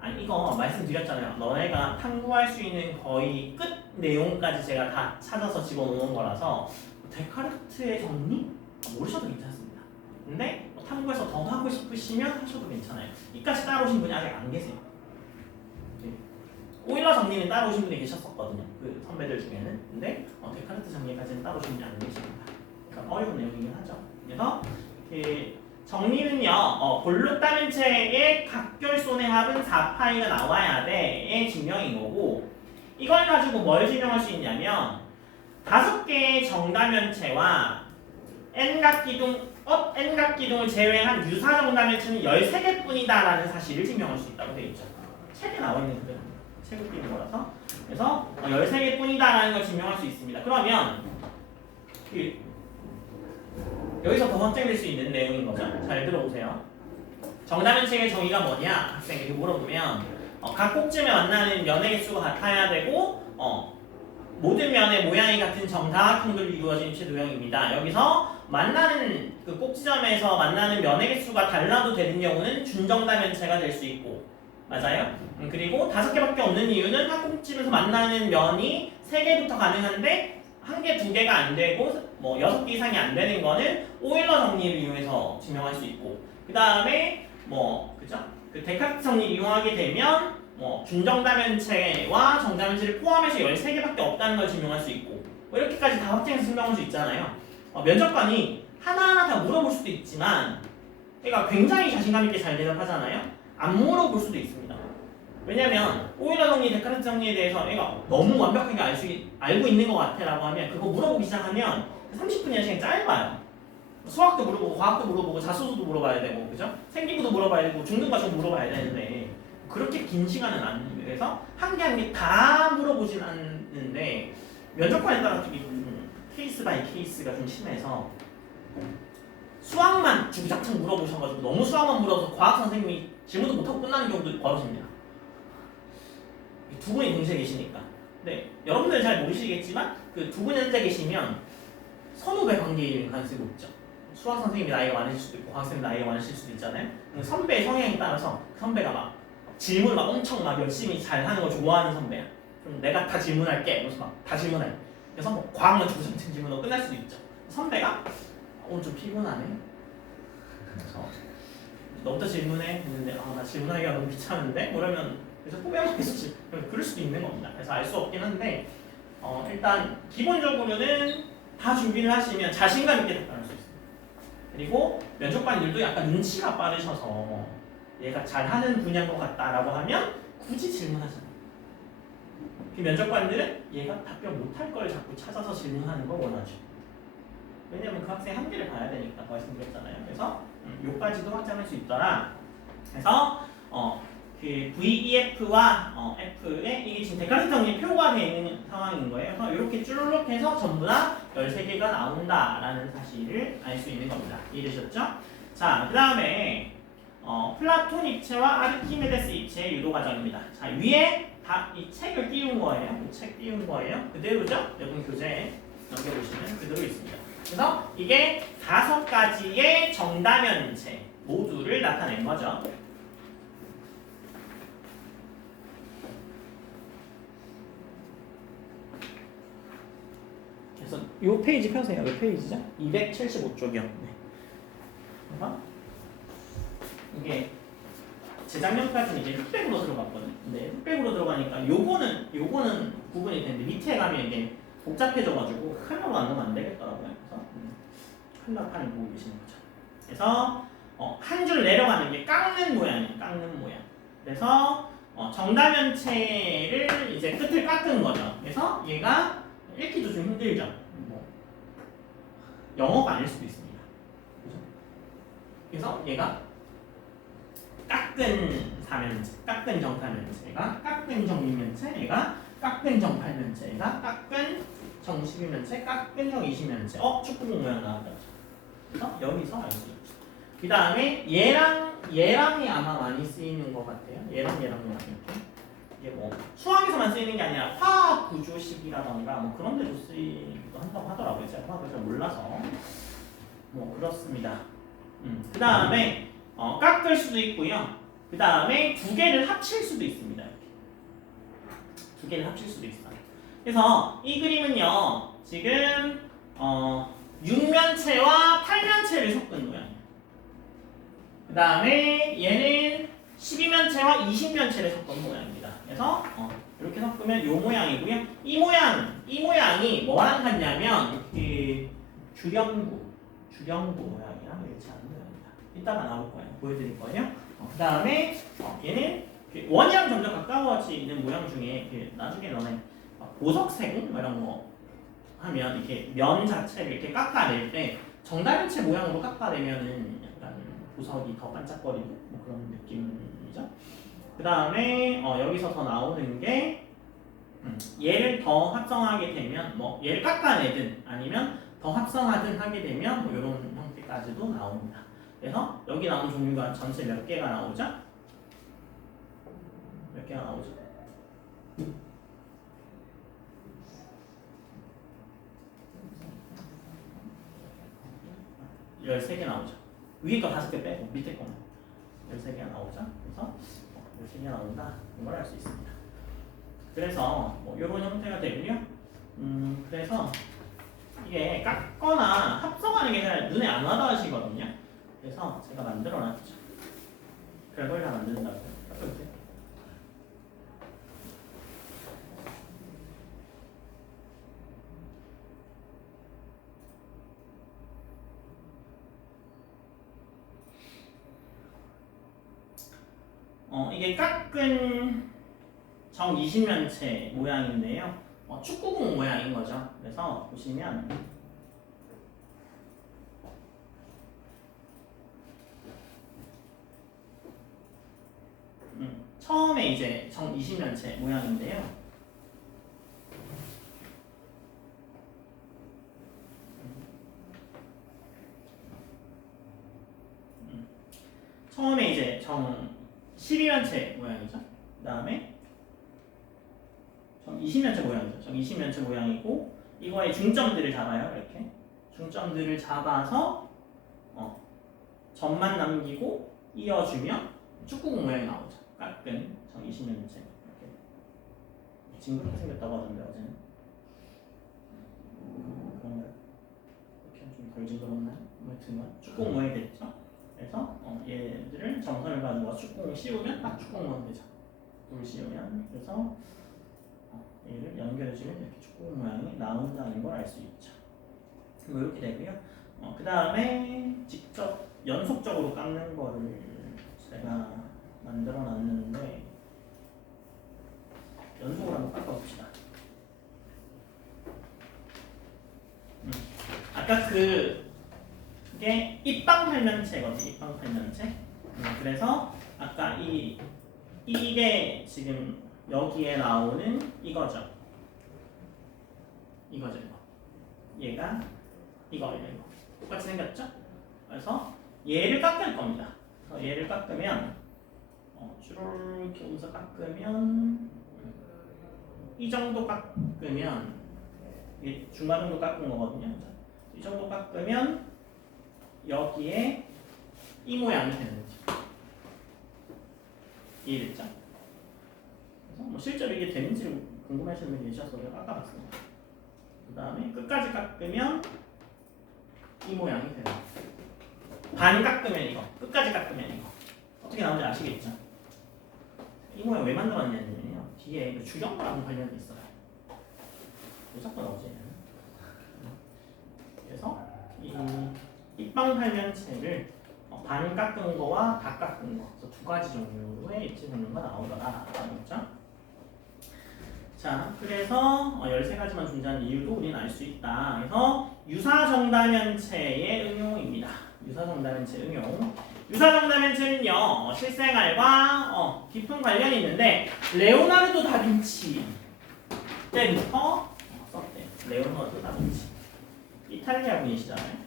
아니 이거 말씀드렸잖아요. 너네가 탐구할 수 있는 거의 끝 내용까지 제가 다 찾아서 집어넣은 거라서 데카르트의 정리 모르셔도 괜찮습니다. 근데 탐구해서 더 하고 싶으시면 하셔도 괜찮아요. 이까지 따라오신 분이 아직 안 계세요. 오일러 정리는 따라오신 분이 계셨었거든요. 그 선배들 중에는. 근데 데카르트 정리까지는 따라오신 분이 안 계십니다. 그러니까 어려운 내용이긴 하죠. 그래서 정리는요. 볼록 다면체의 각결손의 합은 4파이가 나와야 돼의 증명인 거고 이걸 가지고 뭘 증명할 수 있냐면 5개의 정다면체와 n각기둥을 제외한 유사 정다면체는 13개뿐이다 라는 사실을 증명할 수 있다고 되어 있죠. 책에 나와 있는 그대로 책을 띄는 거라서 그래서 13개뿐이다 라는 걸 증명할 수 있습니다. 그러면 여기서 더 확정될 수 있는 내용인 거죠. 잘 들어보세요. 정다면체의 정의가 뭐냐? 학생에게 물어보면 각 꼭지점에 만나는 면의 개수가 같아야 되고 모든 면의 모양이 같은 정사각형들로 이루어진 최도형입니다. 여기서 만나는 그 꼭지점에서 만나는 면의 개수가 달라도 되는 경우는 준정다면체가 될 수 있고 맞아요? 그리고 5개밖에 없는 이유는 한 꼭지점에서 만나는 면이 3개부터 가능한데 1개, 2개가 안 되고 뭐 6개 이상이 안 되는 거는 오일러 정리를 이용해서 증명할 수 있고 그 다음에 그죠? 그 데카르트 정리를 이용하게 되면 준정다면체와 정다면체를 포함해서 13개밖에 없다는 걸 증명할 수 있고 이렇게까지 다 확정해서 증명할 수 있잖아요. 면접관이 하나하나 다 물어볼 수도 있지만 얘가 굉장히 자신감 있게 잘 대답하잖아요. 안 물어볼 수도 있습니다. 왜냐면 오일러 정리, 데카르트 정리에 대해서 얘가 너무 완벽하게 알고 있는 것 같아 라고 하면 그거 물어보기 시작하면 30분이라는 시간이 짧아요. 수학도 물어보고 과학도 물어보고 자소서도 물어봐야 되고 그죠? 생기부도 물어봐야 되고 중등과정 물어봐야 되는데 그렇게 긴 시간은 안 그래서 한 개 한 개 다 물어보진 않는데 면접관에 따라 좀 케이스 바이 케이스가 좀 심해서 수학만 주구장창 물어보셔가지고 너무 수학만 물어서 과학 선생님이 질문도 못하고 끝나는 경우도 벌어집니다. 두 분이 동시에 계시니까. 네, 여러분들은 잘 모르시겠지만 그 두 분이 앉아 계시면 선후배 관계일 가능성이 높죠. 수학 선생님이 나이가 많으실 수도 있고 과학생님 나이가 많으실 수도 있잖아요. 선배의 성향에 따라서 선배가 막 질문 막 엄청 막 열심히 잘하는 걸 좋아하는 선배야. 그럼 내가 다 질문할게. 그래서 막 다 질문해. 그래서 뭐 과학만 주구장창 질문으로 끝날 수도 있죠. 선배가 오늘 좀 피곤하네. 그래서 너부터 질문해 했는데 나 질문하기가 너무 귀찮은데 그러면 그래서 후배만 계속 그럴 수도 있는 겁니다. 그래서 알 수 없긴 한데 일단 기본적으로는 다 준비를 하시면 자신감 있게 답변할 수 있어요. 그리고 면접관들도 약간 눈치가 빠르셔서 얘가 잘하는 분야인 것 같다라고 하면 굳이 질문하지 않아요. 그 면접관들은 얘가 답변 못할 걸 자꾸 찾아서 질문하는 걸 원하죠. 왜냐면 그 학생의 한계를 봐야 되니까 말씀드렸잖아요. 그래서 요까지도 확장할 수 있더라. 그래서 그 VEF와 F에 이게 지금 데카르트 정리표가 되어 있는 상황인 거예요. 그래서 이렇게 쭈르륵 해서 전부 다 13개가 나온다라는 사실을 알 수 있는 겁니다. 이해되셨죠? 자, 그 다음에 플라톤 입체와 아르키메데스 입체의 유도 과정입니다. 자, 위에 다 이 책을 띄운 거예요. 이 책 띄운 거예요. 그대로죠? 여러분 교재에 넘겨보시면 그대로 있습니다. 그래서 이게 5가지의 정다면체 모두를 나타낸 거죠. 그래서 이 페이지 펴세요. 몇 페이지죠? 275쪽이요. 네. 그래서 이게 재작년까지는 이제 흑백으로 들어갔거든요. 근데 흑백으로 들어가니까 요거는 구분이 되는데 밑에 가면 이게 복잡해져가지고 컬러로 안 넣으면 안 되겠더라고요. 그래서 컬러 판을 보고 계시는 거죠. 그래서 한 줄 내려가는 게 깎는 모양이에요. 깎는 모양. 그래서 정다면체를 이제 끝을 깎은 거죠. 그래서 얘가 읽기도 좀 힘들죠. 영어가 아닐 수도 있습니다. 그죠? 그래서 얘가 깎은 사면체, 깎은 정사면체가 깎은 정미면체, 얘가 깎은 정팔면체, 얘가 깎은 정십이면체, 깎은 정이십면체. 축구공 모양 나왔다. 그래서 여기서 알 수 있죠. 그 다음에 얘랑이 아마 많이 쓰이는 것 같아요. 얘랑 이렇게. 이게 뭐 수학에서만 쓰이는 게 아니라 화학 구조식이라던가 뭐 그런 데도 쓰이기도 한다고 하더라고요. 제가 화학을 잘 몰라서 뭐 그렇습니다. 그 다음에 깎을 수도 있고요. 그 다음에 두 개를 합칠 수도 있습니다. 이렇게. 두 개를 합칠 수도 있어요. 그래서 이 그림은요, 지금 6면체와 8면체를 섞은 모양이에요. 그 다음에 얘는 12면체와 20면체를 섞은 모양입니다. 그래서 이렇게 섞으면 이 모양이고요. 이 모양이 뭐랑 같냐면 그 주령부 모양이랑 일치하는 모양입니다. 이따가 나올 거예요. 보여드릴 거예요. 그 다음에 얘는 원이랑 점점 가까워지는 모양 중에 나중에 너네 보석색 이런 거 하면 이렇게 면 자체를 이렇게 깎아낼 때 정다면체 모양으로 깎아내면은 약간 보석이 더 반짝거리는 뭐 그런 느낌이죠. 그 다음에 여기서 더 나오는 게 얘를 더 합성하게 되면 뭐 얘를 깎아내든 아니면 더 합성하든 하게 되면 뭐 이런 형태까지도 나옵니다. 그래서 여기 나온 종류가 전체 몇 개가 나오죠? 몇 개가 나오죠? 13개 나오죠. 위에 거 5개 빼고 밑에 거는 13개가 나오죠. 그래서 13개가 나온다. 이걸 알 수 있습니다. 그래서 뭐 이런 형태가 되고요. 그래서 이게 깎거나 합성하는 게 잘 눈에 안 와닿으시거든요. 그래서 제가 만들어놨죠. 별걸 다 만든다고요. 깎아주세요. 이게 깎은 정20면체 모양인데요. 축구공 모양인 거죠. 그래서 보시면 처음에 이제 정20면체 모양인데요. 처음에 이제 정12면체 모양이죠. 그 다음에 정20면체 모양이죠. 정20면체 모양이고 이거의 중점들을 잡아요. 이렇게 중점들을 잡아서 점만 남기고 이어주면 축구공 모양이 나오죠. 깎은 정이시면체 이렇게 징그럽게 생겼다고 하던데 어제는 그런가요? 이렇게 좀 덜 징그럽나요? 아무튼 축구공 모양이 됐죠. 그래서 얘들을 점선을 가지고 축구공을 씌우면 딱 축구공 모양 되죠. 돌 씌우면 그래서 얘를 연결해주면 이렇게 축구공 모양이 나온다는 걸 알 수 있죠. 뭐 이렇게 되고요. 그 다음에 직접 연속적으로 깎는 거를 제가 만들어 놨는데 연속으로 한번 깎아봅시다. 아까 그게 입방팔면체거든요. 입방팔면체. 그래서 아까 이게 지금 여기에 나오는 이거죠. 이거죠. 얘가 이거예요. 이거. 똑같이 생겼죠? 그래서 얘를 깎을 겁니다. 그래서 얘를 깎으면 이렇게 오면서 깎으면 이 정도 깎으면 이게 중간 정도 깎은 거거든요. 이 정도 깎으면 여기에 이 모양이 되는 거죠. 이해됐죠? 그래서 뭐 실제로 이게 되는지 궁금하시는 분이 계셔서 제가 깎아봤습니다. 그 다음에 끝까지 깎으면 이 모양이 되는 거예요. 반 깎으면 이거, 끝까지 깎으면 이거. 어떻게 나오는지 아시겠죠? 이 모양 왜 만들었냐면요. 뒤에 그 주경과랑 관련이 있어요. 왜 자꾸 나오지? 그래서 이 입방팔면체를 반 깎은 거와 다 깎은 거, 그래서 두 가지 종류의 입지분류가 나오더라. 알겠죠? 자, 그래서 13가지만 존재하는 이유도 우리는 알 수 있다. 그래서 유사정다면체의 응용입니다. 유사정다면체 응용. 유사정다면체는요, 실생활과 깊은 관련이 있는데 레오나르도 다빈치 때부터 썼대. 레오나르도 다빈치. 이탈리아 분이시잖아요.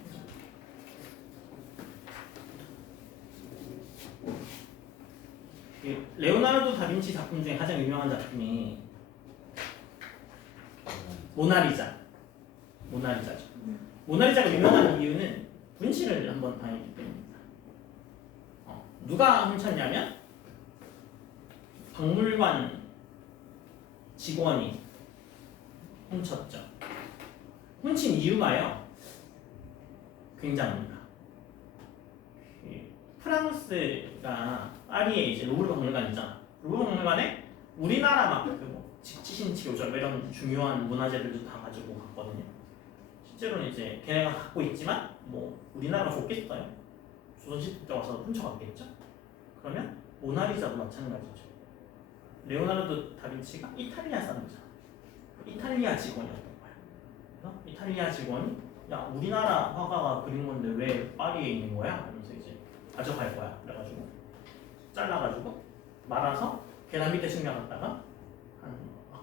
레오나르도 다빈치 작품 중에 가장 유명한 작품이 모나리자. 모나리자죠. 모나리자가 유명한 이유는 분실을 한번 당했기 때문입니다. 누가 훔쳤냐면 박물관 직원이 훔쳤죠. 훔친 이유가요. 굉장합니다. 프랑스가 파리에 이제 루브르 박물관 있잖아. 루브르 박물관에 우리나라 막 지신치 요절 이런 중요한 문화재들도 다 가지고 갔거든요. 실제로는 이제 걔네가 갖고 있지만 뭐 우리나라가 줬겠어요. 조선시대 때 와서 훔쳐갔겠죠. 그러면 모나리자도 마찬가지죠. 레오나르도 다빈치가 이탈리아 사람이잖아. 이탈리아 직원이었던 거야. 그래서 이탈리아 직원이 야 우리나라 화가가 그린 건데 왜 파리에 있는 거야? 그러면서 이제 가져갈 거야. 그래가지고 잘라가지고 말아서 계단 밑에 숨겨놨다가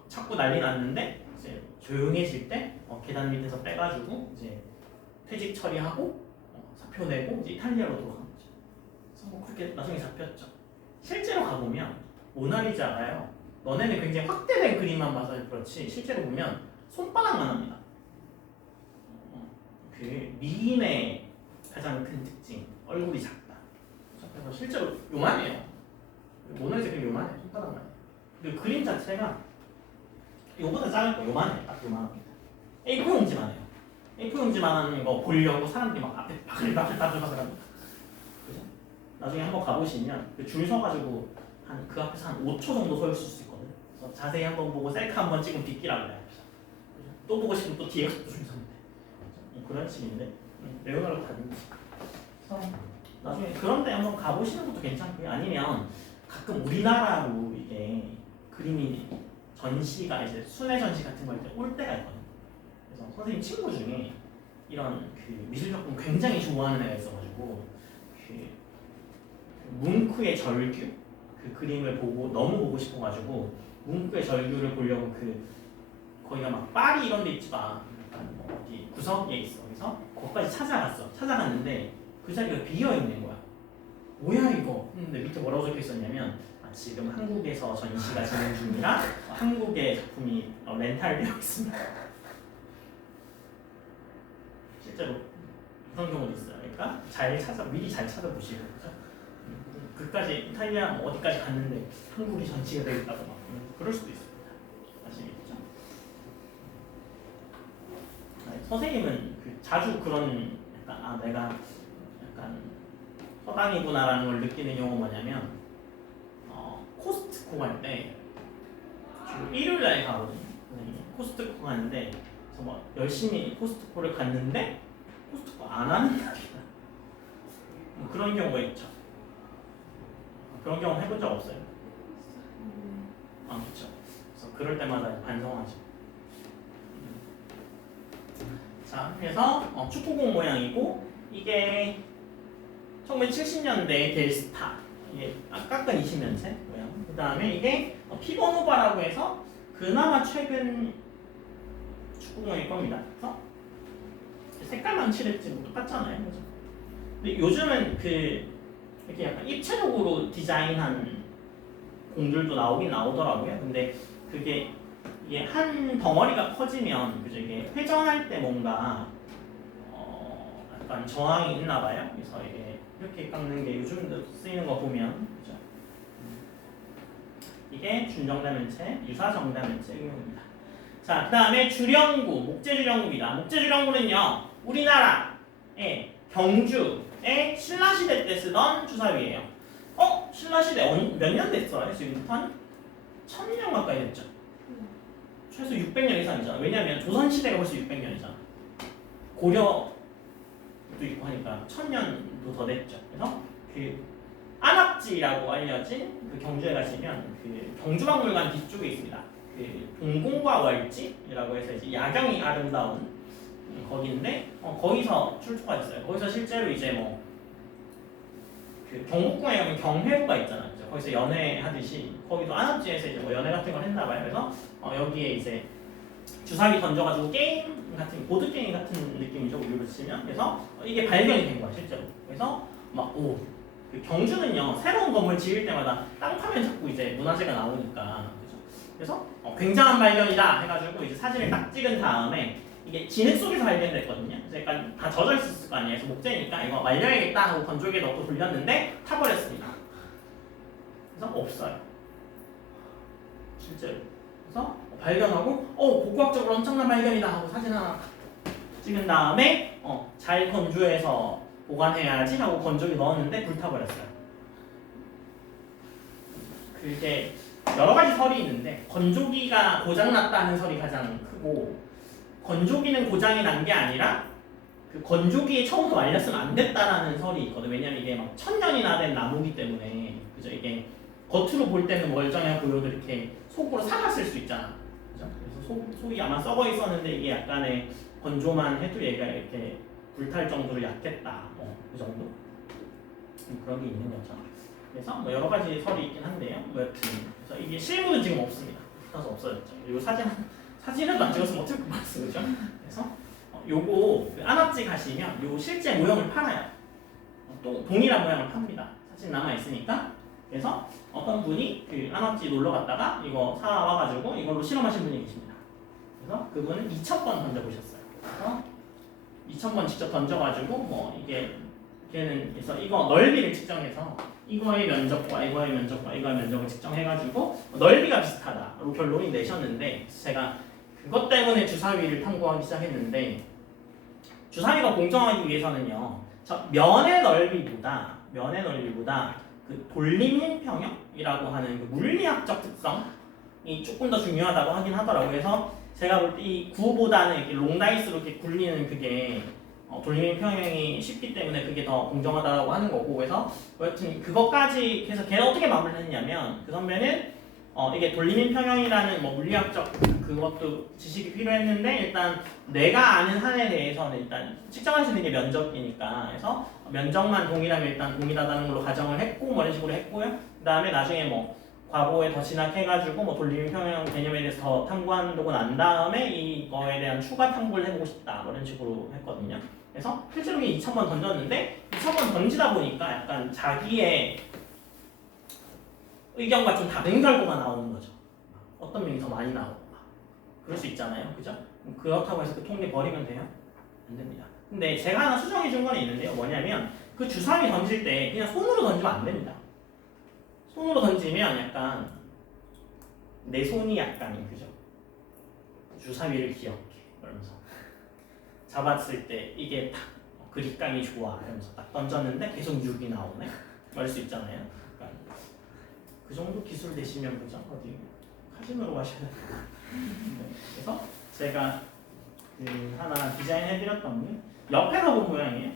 자꾸 난리 났는데 이제 조용해질 때 계단 밑에서 빼가지고 이제 퇴직 처리하고 사표 내고 이제 이탈리아로 돌아간 거죠. 그래서 뭐 그렇게 나중에 잡혔죠. 실제로 가보면 모나리자가요. 너네는 굉장히 확대된 그림만 봐서 그렇지 실제로 보면 손바닥만 합니다. 그 미인의 가장 큰 특징 얼굴이 작다. 그래서 실제로 요만해요. 모나리자 그림 요만해. 손바닥만 해요. 근데 그림 자체가 요보다 작을 거 요만해. 딱 요만합니다. A4 용지만 해요. A4 용지만 하는 거 보려고 사람들이 막 앞에 바글바글 합니다. 그죠? 나중에 한번 가보시면 그 줄 서가지고 그 앞에서 한 5초 정도 서 있을 수 있거든요. 그래서 자세히 한번 보고 셀카 한번 찍으면 빗기라고 해요. 또 보고 싶으면 또 뒤에 가서 줄 서면 돼. 그런 식인데 레오나르도 다빈치. 그래서 나중에 그런데 한번 가보시는 것도 괜찮고요. 아니면 가끔 우리나라로 이게 그림이 전시가 이제 순회 전시 같은 거 할 때 올 때가 있거든요. 그래서 선생님 친구 중에 이런 그 미술 작품 굉장히 좋아하는 애가 있어가지고 그 뭉크의 절규 그 그림을 보고 너무 보고 싶어가지고 뭉크의 절규를 보려고 거기가 막 파리 이런 데 있지도 않아. 어디 구석에 있어. 그래서 거기까지 찾아갔는데 그 자리가 비어 있는 거야. 뭐야 이거? 근데 밑에 뭐라고 적혀 있었냐면 지금 한국에서 전시가 진행 중이라 한국의 작품이 렌탈되어 있습니다. 실제로 그런 경우도 있어요. 그러니까 미리 잘 찾아보시고 그죠? 그까지 이탈리아 뭐 어디까지 갔는데 한국이 전치가 되어 있다고 막 그럴 수도 있습니다. 아시겠죠? 선생님은 자주 그런 약간 내가 약간 서당이구나라는 걸 느끼는 경우가 뭐냐면 코스트코 갈 때 주로 일요일날 가거든요. 코스트코 가는데 그래서 뭐 열심히 코스트코를 갔는데 코스트코 안 하는 날이다. 뭐 그런 경우가 있죠. 그런 경험 해본 적 없어요? 그렇죠. 그래서 그럴 때마다 반성하죠. 자, 그래서 축구공 모양이고 이게 1970년대 델스타 이게 깎은 20년체 모양. 그 다음에 이게 피버노바라고 해서 그나마 최근 축구공일 겁니다. 그래서 색깔만 칠했지 뭐 똑같잖아요, 그죠? 근데 요즘은 이렇게 약간 입체적으로 디자인한 공들도 나오긴 나오더라고요. 근데 이게 한 덩어리가 커지면 그죠? 이게 회전할 때 뭔가 약간 저항이 있나 봐요. 그래서 이게 이렇게 깎는 게 요즘도 쓰이는 거 보면 그죠? 이게 준정다면체, 유사정다면체 응용입니다. 자, 그 다음에 주령구, 목재주령구입니다. 목재주령구는요, 우리나라의 경주의 신라시대 때 쓰던 주사위예요. 신라시대 몇 년 됐어요? 지금 한 1000년 가까이 됐죠. 최소 600년 이상이잖아. 왜냐하면 조선시대가 벌써 600년이잖아. 고려도 있고 하니까 1000년도 더 됐죠. 그래서 안압지라고 알려진 경주에 가시면 경주박물관 뒤쪽에 있습니다. 동궁과 월지라고 해서 이제 야경이 아름다운 거기인데 거기서 출토가 있어요. 거기서 실제로 이제 뭐 경복궁에 가면 경회로가 있잖아요. 그죠? 거기서 연회하듯이 거기도 안압지에서 이제 뭐 연회 같은 걸 했나봐요. 그래서 여기에 이제 주사위 던져가지고 게임 같은 보드 게임 같은 느낌이죠. 우리로 치면. 그래서 이게 발견이 된 거야 실제로. 그래서 경주는요 새로운 건물 지을 때마다 땅 파면 자꾸 이제 문화재가 나오니까 그죠? 그래서 굉장한 발견이다 해가지고 이제 사진을 딱 찍은 다음에 이게 진흙 속에서 발견됐거든요. 그래서 약간 다 젖어 있었을 거 아니에요. 그래서 목재니까 이거 말려야겠다 하고 건조기에 넣고 돌렸는데 타버렸습니다. 그래서 없어요. 실제로. 그래서 발견하고 고고학적으로 엄청난 발견이다 하고 사진 하나 찍은 다음에 잘 건조해서 보관해야지 하고 건조기 넣었는데 불타버렸어요. 그게 여러 가지 설이 있는데 건조기가 고장났다는 설이 가장 크고 건조기는 고장이 난 게 아니라 그 건조기에 처음부터 말렸으면 안 됐다라는 설이 있거든. 왜냐면 이게 막 1000년이나 된 나무기 때문에 그죠? 이게 겉으로 볼 때는 멀쩡해 보여도 이렇게 속으로 사갔을 수 있잖아. 그죠? 그래서 속이 아마 썩어 있었는데 이게 약간의 건조만 해도 얘가 이렇게 불탈 정도로 약했다. 그 정도? 그런 게 있는 거죠. 그래서 뭐 여러 가지 설이 있긴 한데요. 여튼 그래서 이게 실물은 지금 없습니다. 붙어서 없어졌죠. 그리고 사진은 안 찍었으면 어쩔 것 같아요, 그죠? 그래서 요거 안압지 가시면 요 실제 모형을 팔아요. 또 동일한 모양을 팝니다. 사진 남아 있으니까. 그래서 어떤 분이 안압지 놀러 갔다가 이거 사와가지고 이걸로 실험하신 분이 계십니다. 그래서 그분은 2000번 던져보셨어요. 그래서 2000번 직접 던져가지고 뭐 걔는 그래서 이거 넓이를 측정해서 이거의 면적과 이거의 면적과 이거의 면적을 측정해가지고 넓이가 비슷하다로 결론이 내셨는데 제가 그것 때문에 주사위를 탐구하기 시작했는데 주사위가 공정하기 위해서는요 면의 넓이보다 그 돌림 힘평형이라고 하는 그 물리학적 특성이 조금 더 중요하다고 하긴 하더라고요. 그래서 제가 볼 때 이 구보다는 이렇게 롱다이스로 이렇게 굴리는 그게 돌림 평형이 쉽기 때문에 그게 더 공정하다고 하는 거고. 그래서 여튼 그것까지 해서 걔는 어떻게 마무리를 했냐면 그 선배는 이게 돌림 평형이라는 뭐 물리학적 그것도 지식이 필요했는데 일단 내가 아는 한에 대해서는 일단 측정할 수 있는 게 면적이니까 해서 면적만 동일하면 일단 동일하다는 걸로 가정을 했고 뭐 이런 식으로 했고요. 그 다음에 나중에 뭐 과거에 더 진학해가지고 뭐 돌림 평형 개념에 대해서 더 탐구하고 난 다음에 이거에 대한 추가 탐구를 해보고 싶다 뭐 이런 식으로 했거든요. 그래서 실제로 2000번 던졌는데 2000번 던지다 보니까 약간 자기의 의견과 좀 다른 결과가 나오는 거죠. 어떤 명이 더 많이 나오고 그럴 수 있잖아요, 그죠? 그렇다고 해서 그 통계 버리면 돼요? 안 됩니다. 근데 제가 하나 수정해 준 건 있는데요. 뭐냐면 그 주사위 던질 때 그냥 손으로 던지면 안 됩니다. 손으로 던지면 약간 내 손이 약간 그죠? 주사위를 기억해 그러면서 잡았을 때 이게 딱 그립감이 좋아 이러면서 딱 던졌는데 계속 6이 나오네? 그럴 수 있잖아요. 그러니까 그 정도 기술 되시면 그죠? 어디 카지노로 가셔야 돼요. 네. 그래서 제가 그 하나 디자인해드렸던 게 옆에서 본 모양이에요.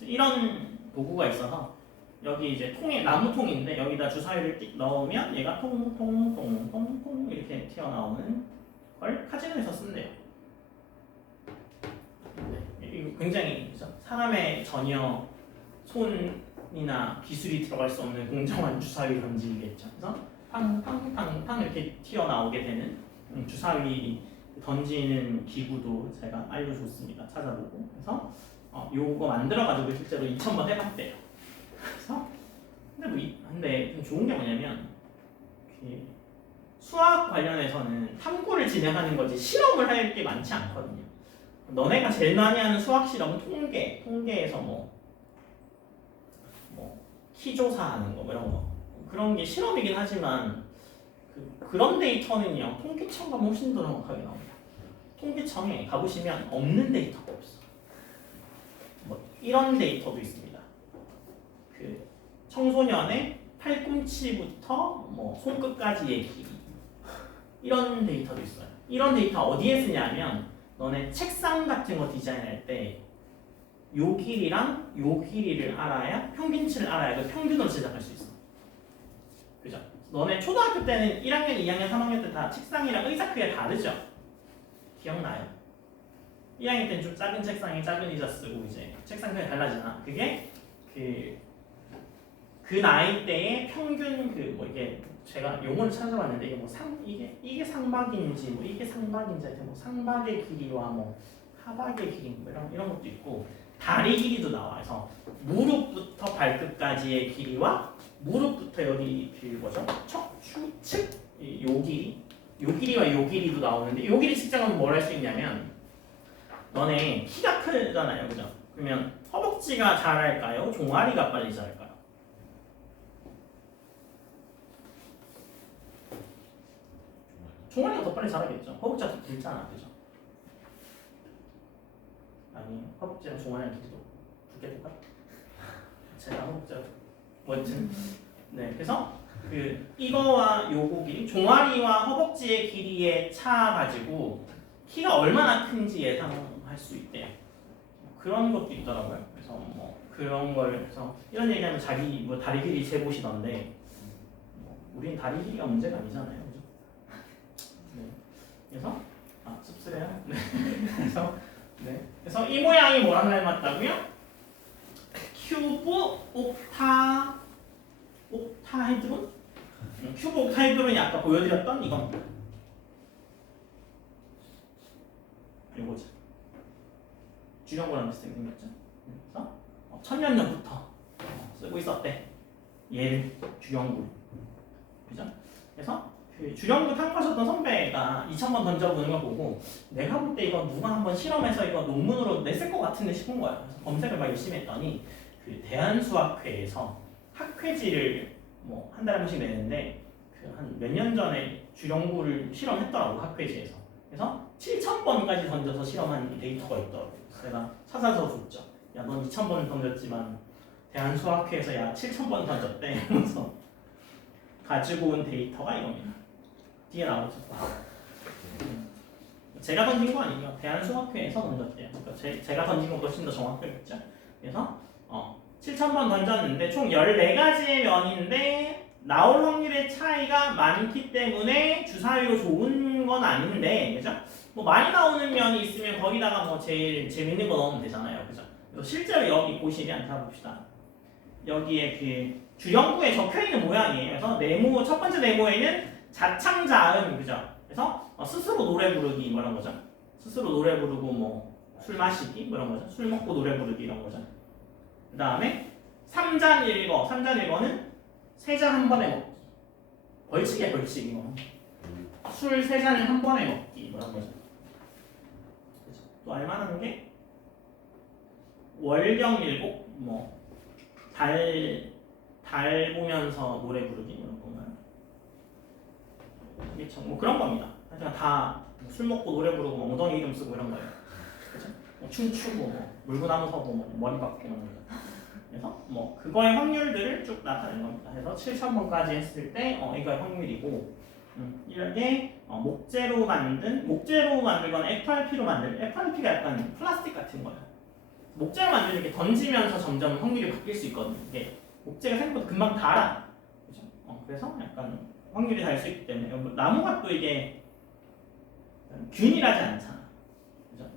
이런 도구가 있어서 여기 이제 통에 나무 통인데 여기다 주사위를 띡 넣으면 얘가 통통통통통 이렇게 튀어나오는 걸 카지노에서 쓴대요. 네, 이거 굉장히 그죠? 사람의 전혀 손이나 기술이 들어갈 수 없는 공정한 주사위 던지기겠죠. 그래서 팡팡팡팡 이렇게 튀어나오게 되는 주사위 던지는 기구도 제가 알려줬습니다. 찾아보고 그래서 요거 만들어가지고 실제로 2000번 해봤대요. 그래서 근데 좀 좋은 게 뭐냐면 수학 관련해서는 탐구를 진행하는 거지 실험을 할 게 많지 않거든요. 너네가 제일 많이 하는 수학 실험은 통계에서 뭐 키 조사하는 거 이런 거 그런 게 실험이긴 하지만 그런 데이터는요 통계청 가면 훨씬 더 정확하게 나옵니다. 통계청에 가보시면 없는 데이터가 없어. 뭐 이런 데이터도 있습니다. 그 청소년의 팔꿈치부터 뭐 손끝까지의 길이 이런 데이터도 있어요. 이런 데이터 어디에 쓰냐면 너네 책상 같은 거 디자인할 때 요 길이랑 요 길이를 알아야 평균치를 알아야 그 평균으로 제작할 수 있어. 그죠? 너네 초등학교 때는 1학년, 2학년, 3학년 때 다 책상이랑 의자 크기가 다르죠? 기억나요? 1학년 때는 좀 작은 책상에 작은 의자 쓰고 이제 책상 크기가 달라지나? 그게 그 나이 때의 평균 이게 제가 용어를 찾아봤는데 이게 이게 상박인지 이게 상박인지 하여튼 상박의 길이와 하박의 길이 이런 것도 있고 다리 길이도 나와. 그래서 무릎부터 발끝까지의 길이와 무릎부터 여기 척추 측 요 길이와 요 길이도 나오는데 요 길이 측정하면 뭘 할 수 있냐면 너네 키가 크잖아요, 그죠? 그러면 허벅지가 자랄까요? 종아리가 빨리 자랄까요? 종아리가 더 빨리 자라겠죠. 허벅지가 더 길잖아, 그죠? 아니 허벅지랑 종아리랑 길이도 두개 똑같아. 제가 허벅지가 뭐였든 네, 그래서 이거와 요거 길이 종아리와 허벅지의 길이의 차 가지고 키가 얼마나 큰지 예상할 수 있대요. 그런 것도 있더라고요. 그래서 그런 걸 해서 이런 얘기하면 자기 다리 길이 재보시던데 우린 다리 길이가 문제가 아니잖아요, 그죠? 네, 그래서 씁쓸해요. 네, 그래서 이 모양이 뭐랑 닮았다고요? 큐브 옥타헤드론? 큐브 옥타헤드론이 아까 보여드렸던 이겁니다. 이거죠. 주령구랑 비슷하게 생겼죠. 그래서 천년전부터 쓰고 있었대. 얘를 주령구. 그죠? 그래서 그 주령구 탐구하셨던 선배가 2000번 던져보는 걸 보고 내가 볼 때 이거 누가 한번 실험해서 이거 논문으로 냈을 것 같은데 싶은 거야. 그래서 검색을 막 열심히 했더니 그 대한수학회에서 학회지를 한 달에 한 번씩 내는데 한 몇 년 전에 주령구를 실험했더라고 학회지에서. 그래서 7000번까지 던져서 실험한 데이터가 있더라고. 제가 찾아서 줬죠. 야, 넌 2000번 던졌지만 대한수학회에서 야 7000번 던졌대. 하면서 가지고 온 데이터가 이겁니다. 뒤에 나오죠. 제가 던진 거 아니에요. 대한수학회에서 던졌대요. 그러니까 제가 던진 것보다 훨씬 더 정확하겠죠. 그래서 7000번 던졌는데 총 14가지의 면인데 나올 확률의 차이가 많기 때문에 주사위로 좋은 건 아닌데, 그죠? 많이 나오는 면이 있으면 거기다가 제일 재밌는 거 넣으면 되잖아요, 그죠? 실제로 여기 보시면 자 봅시다. 여기에 그 주령구에 적혀 있는 모양이에요. 그래서 첫 번째 네모에는 자창자음, 그죠? 그래서 스스로 노래 부르기 이런 거죠. 스스로 노래 부르고 술 마시기 이런 거죠. 술 먹고 노래 부르기 이런 거죠. 그 다음에 3잔 읽어. 3잔 읽어는 3잔 한 번에 먹기. 벌칙이야, 벌칙 이거. 술 3잔을 한 번에 먹기 뭐란 거죠. 그죠? 또 알만한 게 월경일곡 달 보면서 노래 부르기 이런 건가요? 이게 참 뭐 그런 겁니다. 하여튼 다 술 먹고 노래 부르고 엉덩이 이름 쓰고 이런 거예요. 그죠? 춤추고 물구나무 서고 머리 박고 이런 거. 그래서 그거의 확률들을 쭉 나타낸 겁니다. 그래서 7,000번까지 했을 때 이거의 확률이고 이렇게 목재로 만들거나 FRP로 만들 FRP가 약간 플라스틱 같은 거예요. 목재로 만들면 이렇게 던지면서 점점 확률이 바뀔 수 있거든요. 이게 목재가 생각보다 금방 닳아. 그죠? 그래서 약간 확률이 달 수 있기 때문에 나무가 또 이게 균일하지 않잖아. 그죠?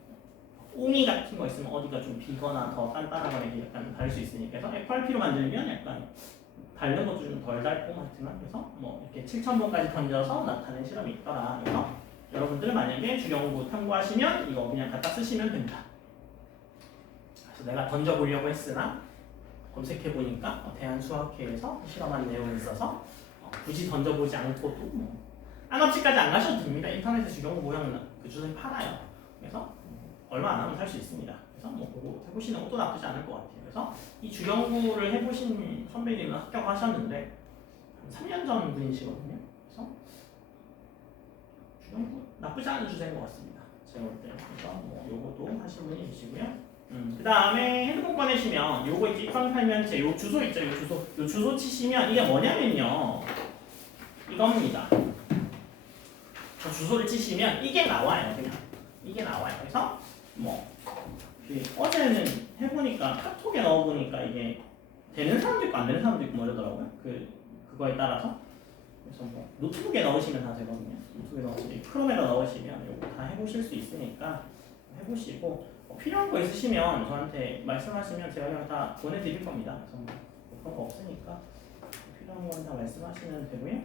옹이 같은 거 있으면 어디가 좀 비거나 더 단단하거나 이게 약간 달 수 있으니까 그래서 FRP로 만들면 약간 닳는 것도 좀 덜 달콤하지만 그래서 이렇게 7,000번까지 던져서 나타낸 실험이 있더라. 그래서 여러분들은 만약에 주경부 탐구하시면 이거 그냥 갖다 쓰시면 된다. 그래서 내가 던져보려고 했으나 검색해보니까 대한수학회에서 실험한 내용이 있어서 굳이 던져보지 않고도 안업지까지 안 가셔도 됩니다. 인터넷에 주경부 모형 그 주소에 팔아요. 그래서 얼마 안 하면 살 수 있습니다. 그래서 그거 해보시는 것도 나쁘지 않을 것 같아요. 그래서 이 주경부를 해보신 선배님은 합격하셨는데 한 3년 전 분이시거든요. 그래서 주경부 나쁘지 않은 주제인 것 같습니다. 제가 볼 때. 그래서 요것도 하신 분이 계시고요. 그 다음에 핸드폰 꺼내시면 요거 이제 입방팔면체 요 주소 있죠. 요 주소 치시면 이게 뭐냐면요. 이겁니다. 저 주소를 치시면 이게 나와요. 그냥 이게 나와요. 그래서 어제는 해보니까 카톡에 넣어보니까 이게 되는 사람도 있고 안 되는 사람도 있고 이러더라고요. 그거에 따라서 그래서 노트북에 넣으시면 다 되거든요. 노트북에 넣으시면 크롬에다 넣으시면 이거 다 해보실 수 있으니까 해보시고 필요한 거 있으시면 저한테 말씀하시면 제가 그냥 다 보내드릴 겁니다. 그래서 그런 거 없으니까 필요한 건 다 말씀하시면 되고요.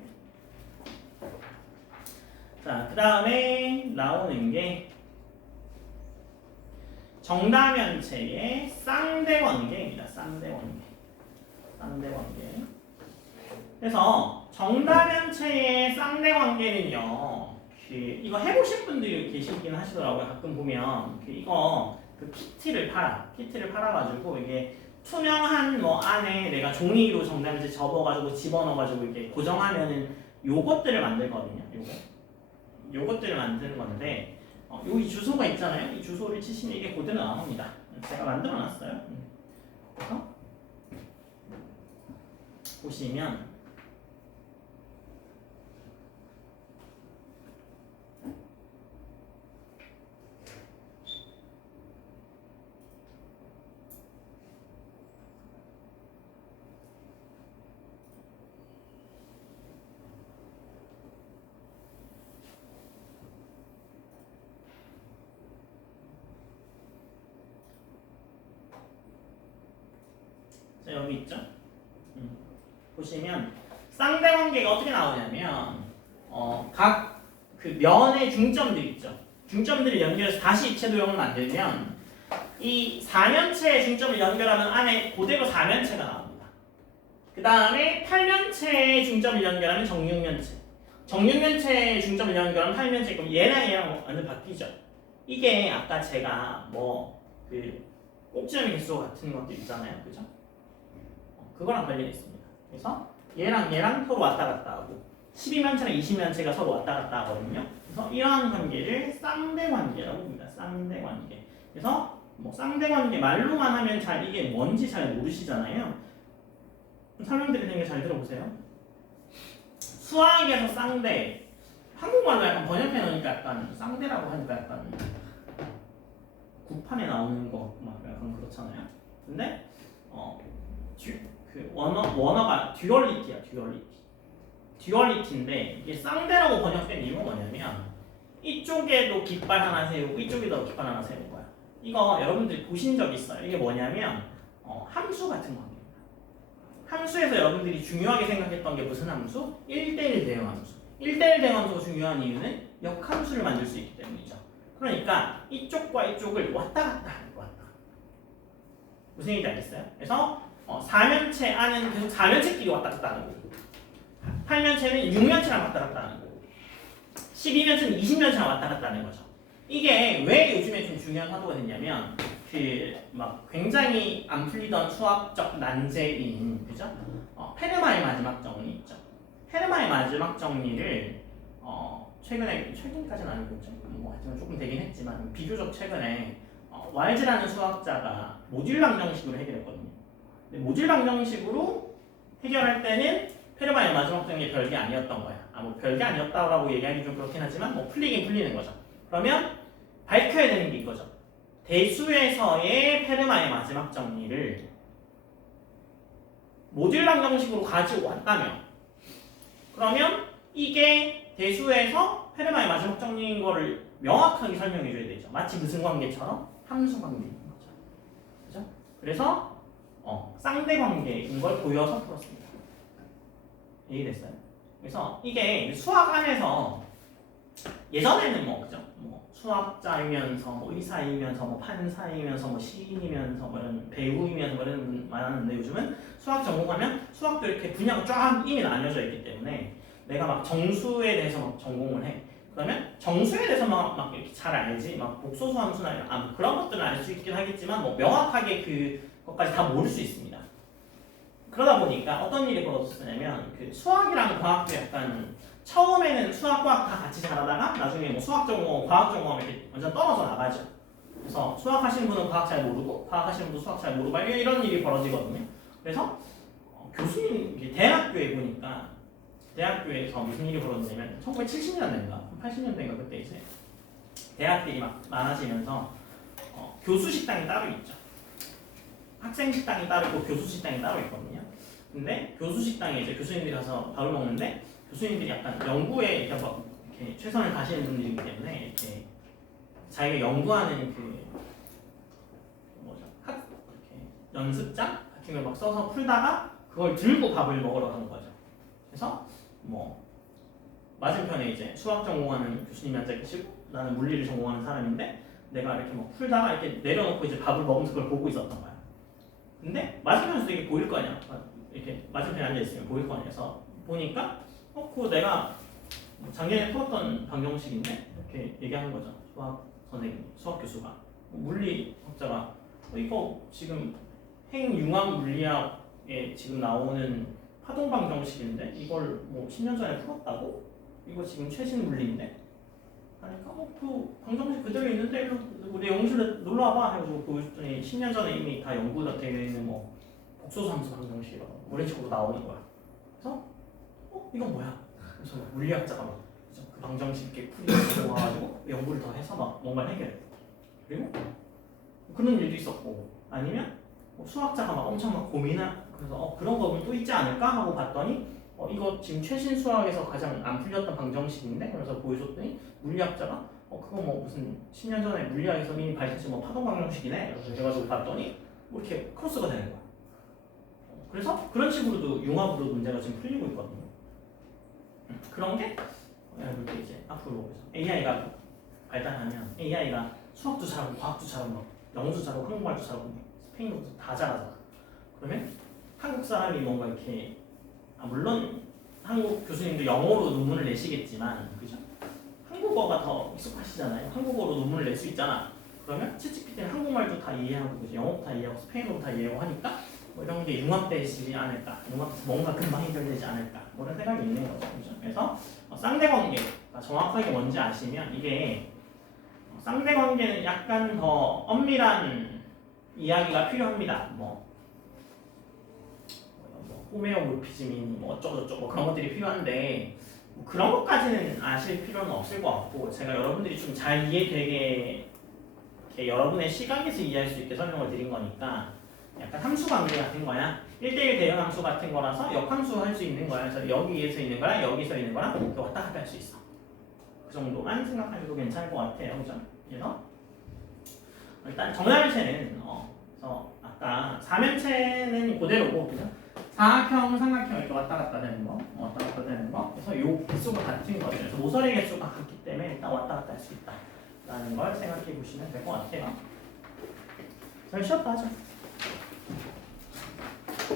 자, 그 다음에 나오는 게 정다면체의 쌍대관계입니다. 쌍대관계. 그래서 정다면체의 쌍대관계는요. 이거 해보신 분들이 계시긴 하시더라고요. 가끔 보면 이거 키트를 팔아가지고 이게 투명한 안에 내가 종이로 정다면체 접어가지고 집어넣어가지고 이렇게 고정하면은 요것들을 만들거든요. 요것들을 만드는 건데 여기 주소가 있잖아요. 이 주소를 치시면 이게 그대로 나옵니다. 제가 만들어놨어요. 그래서 보시면 자, 여기 있죠? 보시면 쌍대관계가 어떻게 나오냐면 각 그 면의 중점들 있죠. 중점들을 연결해서 다시 입체 도형을 만들면 이 사면체의 중점을 연결하면 안에 그대로 사면체가 나옵니다. 그 다음에 팔면체의 중점을 연결하면 정육면체. 정육면체의 중점을 연결하면 팔면체. 그럼 얘랑 완전 바뀌죠. 이게 아까 제가 그 꼭지점의 개수 같은 것도 있잖아요. 그죠? 그거랑 관련이 있습니다. 그래서 얘랑 서로 왔다 갔다 하고 12면체랑 20면체가 서로 왔다 갔다 하거든요. 그래서 이러한 관계를 쌍대관계라고 합니다. 쌍대관계. 그래서 쌍대관계 말로만 하면 이게 뭔지 잘 모르시잖아요. 설명드릴 테니까 잘 들어보세요. 수학에서 쌍대, 한국말로 약간 번역해 놓으니까 약간 쌍대라고 하니까 약간 국판에 나오는 거 막 약간 그렇잖아요. 근데 원어가 듀얼리티야. 듀얼리티인데 이게 쌍대라고 번역된 이유가 뭐냐면 이쪽에도 깃발 하나 세우고 이쪽에도 깃발 하나 세우는 거야. 이거 여러분들이 보신 적 있어요. 이게 뭐냐면 함수 같은 겁니다. 함수에서 여러분들이 중요하게 생각했던 게 무슨 함수? 1대1 대응 함수. 1대1 대응 함수가 중요한 이유는 역함수를 만들 수 있기 때문이죠. 그러니까 이쪽과 이쪽을 왔다 갔다 하는 거 같다. 무슨 얘기인지 알겠어요? 그래서 사면체 안은 계속 사면체끼리 왔다 갔다 하는 거고 8면체는 6면체랑 왔다 갔다 하는 거고 12면처럼 20면처럼 왔다 갔다 하는 거죠. 이게 왜 요즘에 좀 중요한 화두가 됐냐면 그 막 굉장히 안 풀리던 수학적 난제인 그죠? 페르마의 마지막 정리 있죠. 페르마의 마지막 정리를 최근까지는 아니고 뭐 하여튼 조금 되긴 했지만 비교적 최근에 왈즈라는 수학자가 모듈 방정식으로 해결했거든요. 근데 모듈 방정식으로 해결할 때는 페르마의 마지막 정리 별게 아니었던 거야. 뭐 별게 아니었다고 얘기하기 좀 그렇긴 하지만 뭐 풀리긴 풀리는 거죠. 그러면 밝혀야 되는 게 이거죠. 대수에서의 페르마의 마지막 정리를 모듈 방정식으로 가지고 왔다면 그러면 이게 대수에서 페르마의 마지막 정리인 거를 명확하게 설명해 줘야 되죠. 마치 무슨 관계처럼 함수 관계인 거죠. 그죠? 그래서 쌍대 관계인 걸 보여서 풀었습니다. 이해됐어요? 그래서 이게 수학 안에서 예전에는 뭐 그죠? 뭐 수학자이면서 뭐 의사이면서 뭐 판사이면서 뭐 시인이면서 뭐 이런 배우이면서 뭐 이런 말하는데 요즘은 수학 전공하면 수학도 이렇게 분야가 쫙 이미 나뉘어져 있기 때문에 내가 막 정수에 대해서 막 전공을 해. 그러면 정수에 대해서 막 이렇게 잘 알지. 막 복소수 함수나 뭐 그런 것들은 알 수 있긴 하겠지만 뭐 명확하게 그것까지 다 모를 수 있습니다. 그러다 보니까 어떤 일이 벌어졌냐면 그 수학이랑 과학도 약간 처음에는 수학, 과학 다 같이 잘하다가 나중에 뭐 수학 전공, 과학 전공하면 이렇게 완전 떨어져 나가죠. 그래서 수학 하시는 분은 과학 잘 모르고 과학 하시는 분도 수학 잘 모르고 이런 일이 벌어지거든요. 그래서 교수님 대학교에 보니까 대학교에서 무슨 일이 벌어졌냐면 1970년대인가 80년대인가 그때 이제 대학들이 막 많아지면서 교수 식당이 따로 있죠. 학생 식당이 따로 있고 교수 식당이 따로 있거든요. 근데 교수 식당에 이제 교수님들이 가서 밥을 먹는데 교수님들이 약간 연구에 이렇게 최선을 다하시는 분들이기 때문에 이렇게 자기가 연구하는 이렇게 연습장 같은 걸 막 써서 풀다가 그걸 들고 밥을 먹으러 가는 거죠. 그래서 뭐 맞은편에 이제 수학 전공하는 교수님이 앉아 계시고 나는 물리를 전공하는 사람인데 내가 이렇게 막 풀다가 이렇게 내려놓고 이제 밥을 먹으면서 그걸 보고 있었던 거야. 근데 맞은편에서 이게 보일 거 아니야. 이렇게 맞은편에 앉아 있으면 보일 거 아니야. 그래서 보니까 그거 내가 작년에 풀었던 방정식인데 이렇게 얘기하는 거죠. 수학 선생님, 수학 교수가 물리학자가 이거 지금 핵융합 물리학에 지금 나오는 파동 방정식인데 이걸 뭐 10년 전에 풀었다고? 이거 지금 최신 물리인데? 하니까 그 방정식 그대로 있는데 일로 우리 연구실에 놀러 와봐 해가지고 보여줬더니 10년 전에 이미 다 연구가 되어 있는 뭐 복소함수 방정식이라고 뭐 이런 식으로 나오는 거야. 그래서 이건 뭐야? 그래서 물리학자가 막 그 방정식 이렇게 풀이하고 와가지고 연구를 더 해서 막 뭔가 해결해. 그리고 그런 일도 있었고 아니면 수학자가 막 엄청 막 그래서 그런 거 또 있지 않을까 하고 봤더니 이거 지금 최신 수학에서 가장 안 풀렸던 방정식인데 그래서 보여줬더니 물리학자가 그거 뭐 무슨 10년 전에 물리학에서 이미 밝혀진 뭐 파동 방정식이네. 그래서 해가지고 봤더니 뭐 이렇게 크로스가 되는 거야. 그래서 그런 식으로도 융합으로 문제가 지금 풀리고 있거든요. 그런 게 여러분들 이제 앞으로 AI가 발달하면 AI가 수학도 잘하고 과학도 잘하고 막 영어도 잘하고 한국말도 잘하고 스페인어도 다 잘하잖아. 그러면 한국 사람이 뭔가 이렇게 물론 한국 교수님도 영어로 논문을 내시겠지만 그죠? 한국어가 더 익숙하시잖아요. 한국어로 논문을 낼 수 있잖아. 그러면 챗GPT는 한국말도 다 이해하고 그죠? 영어도 다 이해하고 스페인어도 다 이해하고 하니까 뭐 이런 게 융합되지 않을까, 융합돼서 뭔가 금방 해결되지 않을까 뭐 그런 생각이 있는 거죠. 그죠? 그래서 쌍대관계가 정확하게 뭔지 아시면 이게 쌍대관계는 약간 더 엄밀한 이야기가 필요합니다. 호메오모르피즘이니 뭐 어쩌고저쩌고 뭐 그런 것들이 필요한데 뭐 그런 것까지는 아실 필요는 없을 것 같고 제가 여러분들이 좀 잘 이해되게 이렇게 여러분의 시각에서 이해할 수 있게 설명을 드린 거니까 약간 함수 관계 같은 거야. 1대1 대응 함수 같은 거라서 역함수 할 수 있는 거야. 그래서 여기에서 있는 거랑 여기서 있는 거랑 이렇게 왔다 갔다 할 수 있어. 그 정도만 생각하셔도 괜찮을 것 같아요. 그죠? 그래서 일단 정렬체는 그래서 아까 사면체는 그대로고 그죠? 사각형, 삼각형 이렇게 왔다 갔다 되는 거, 왔다 갔다 되는 거. 그래서 요 개수가 같은 거죠. 그래서 모서리 개수가 같기 때문에 일단 왔다 갔다 할 수 있다라는 걸 생각해 보시면 될 것 같아요. 잘 쉬었다 하죠.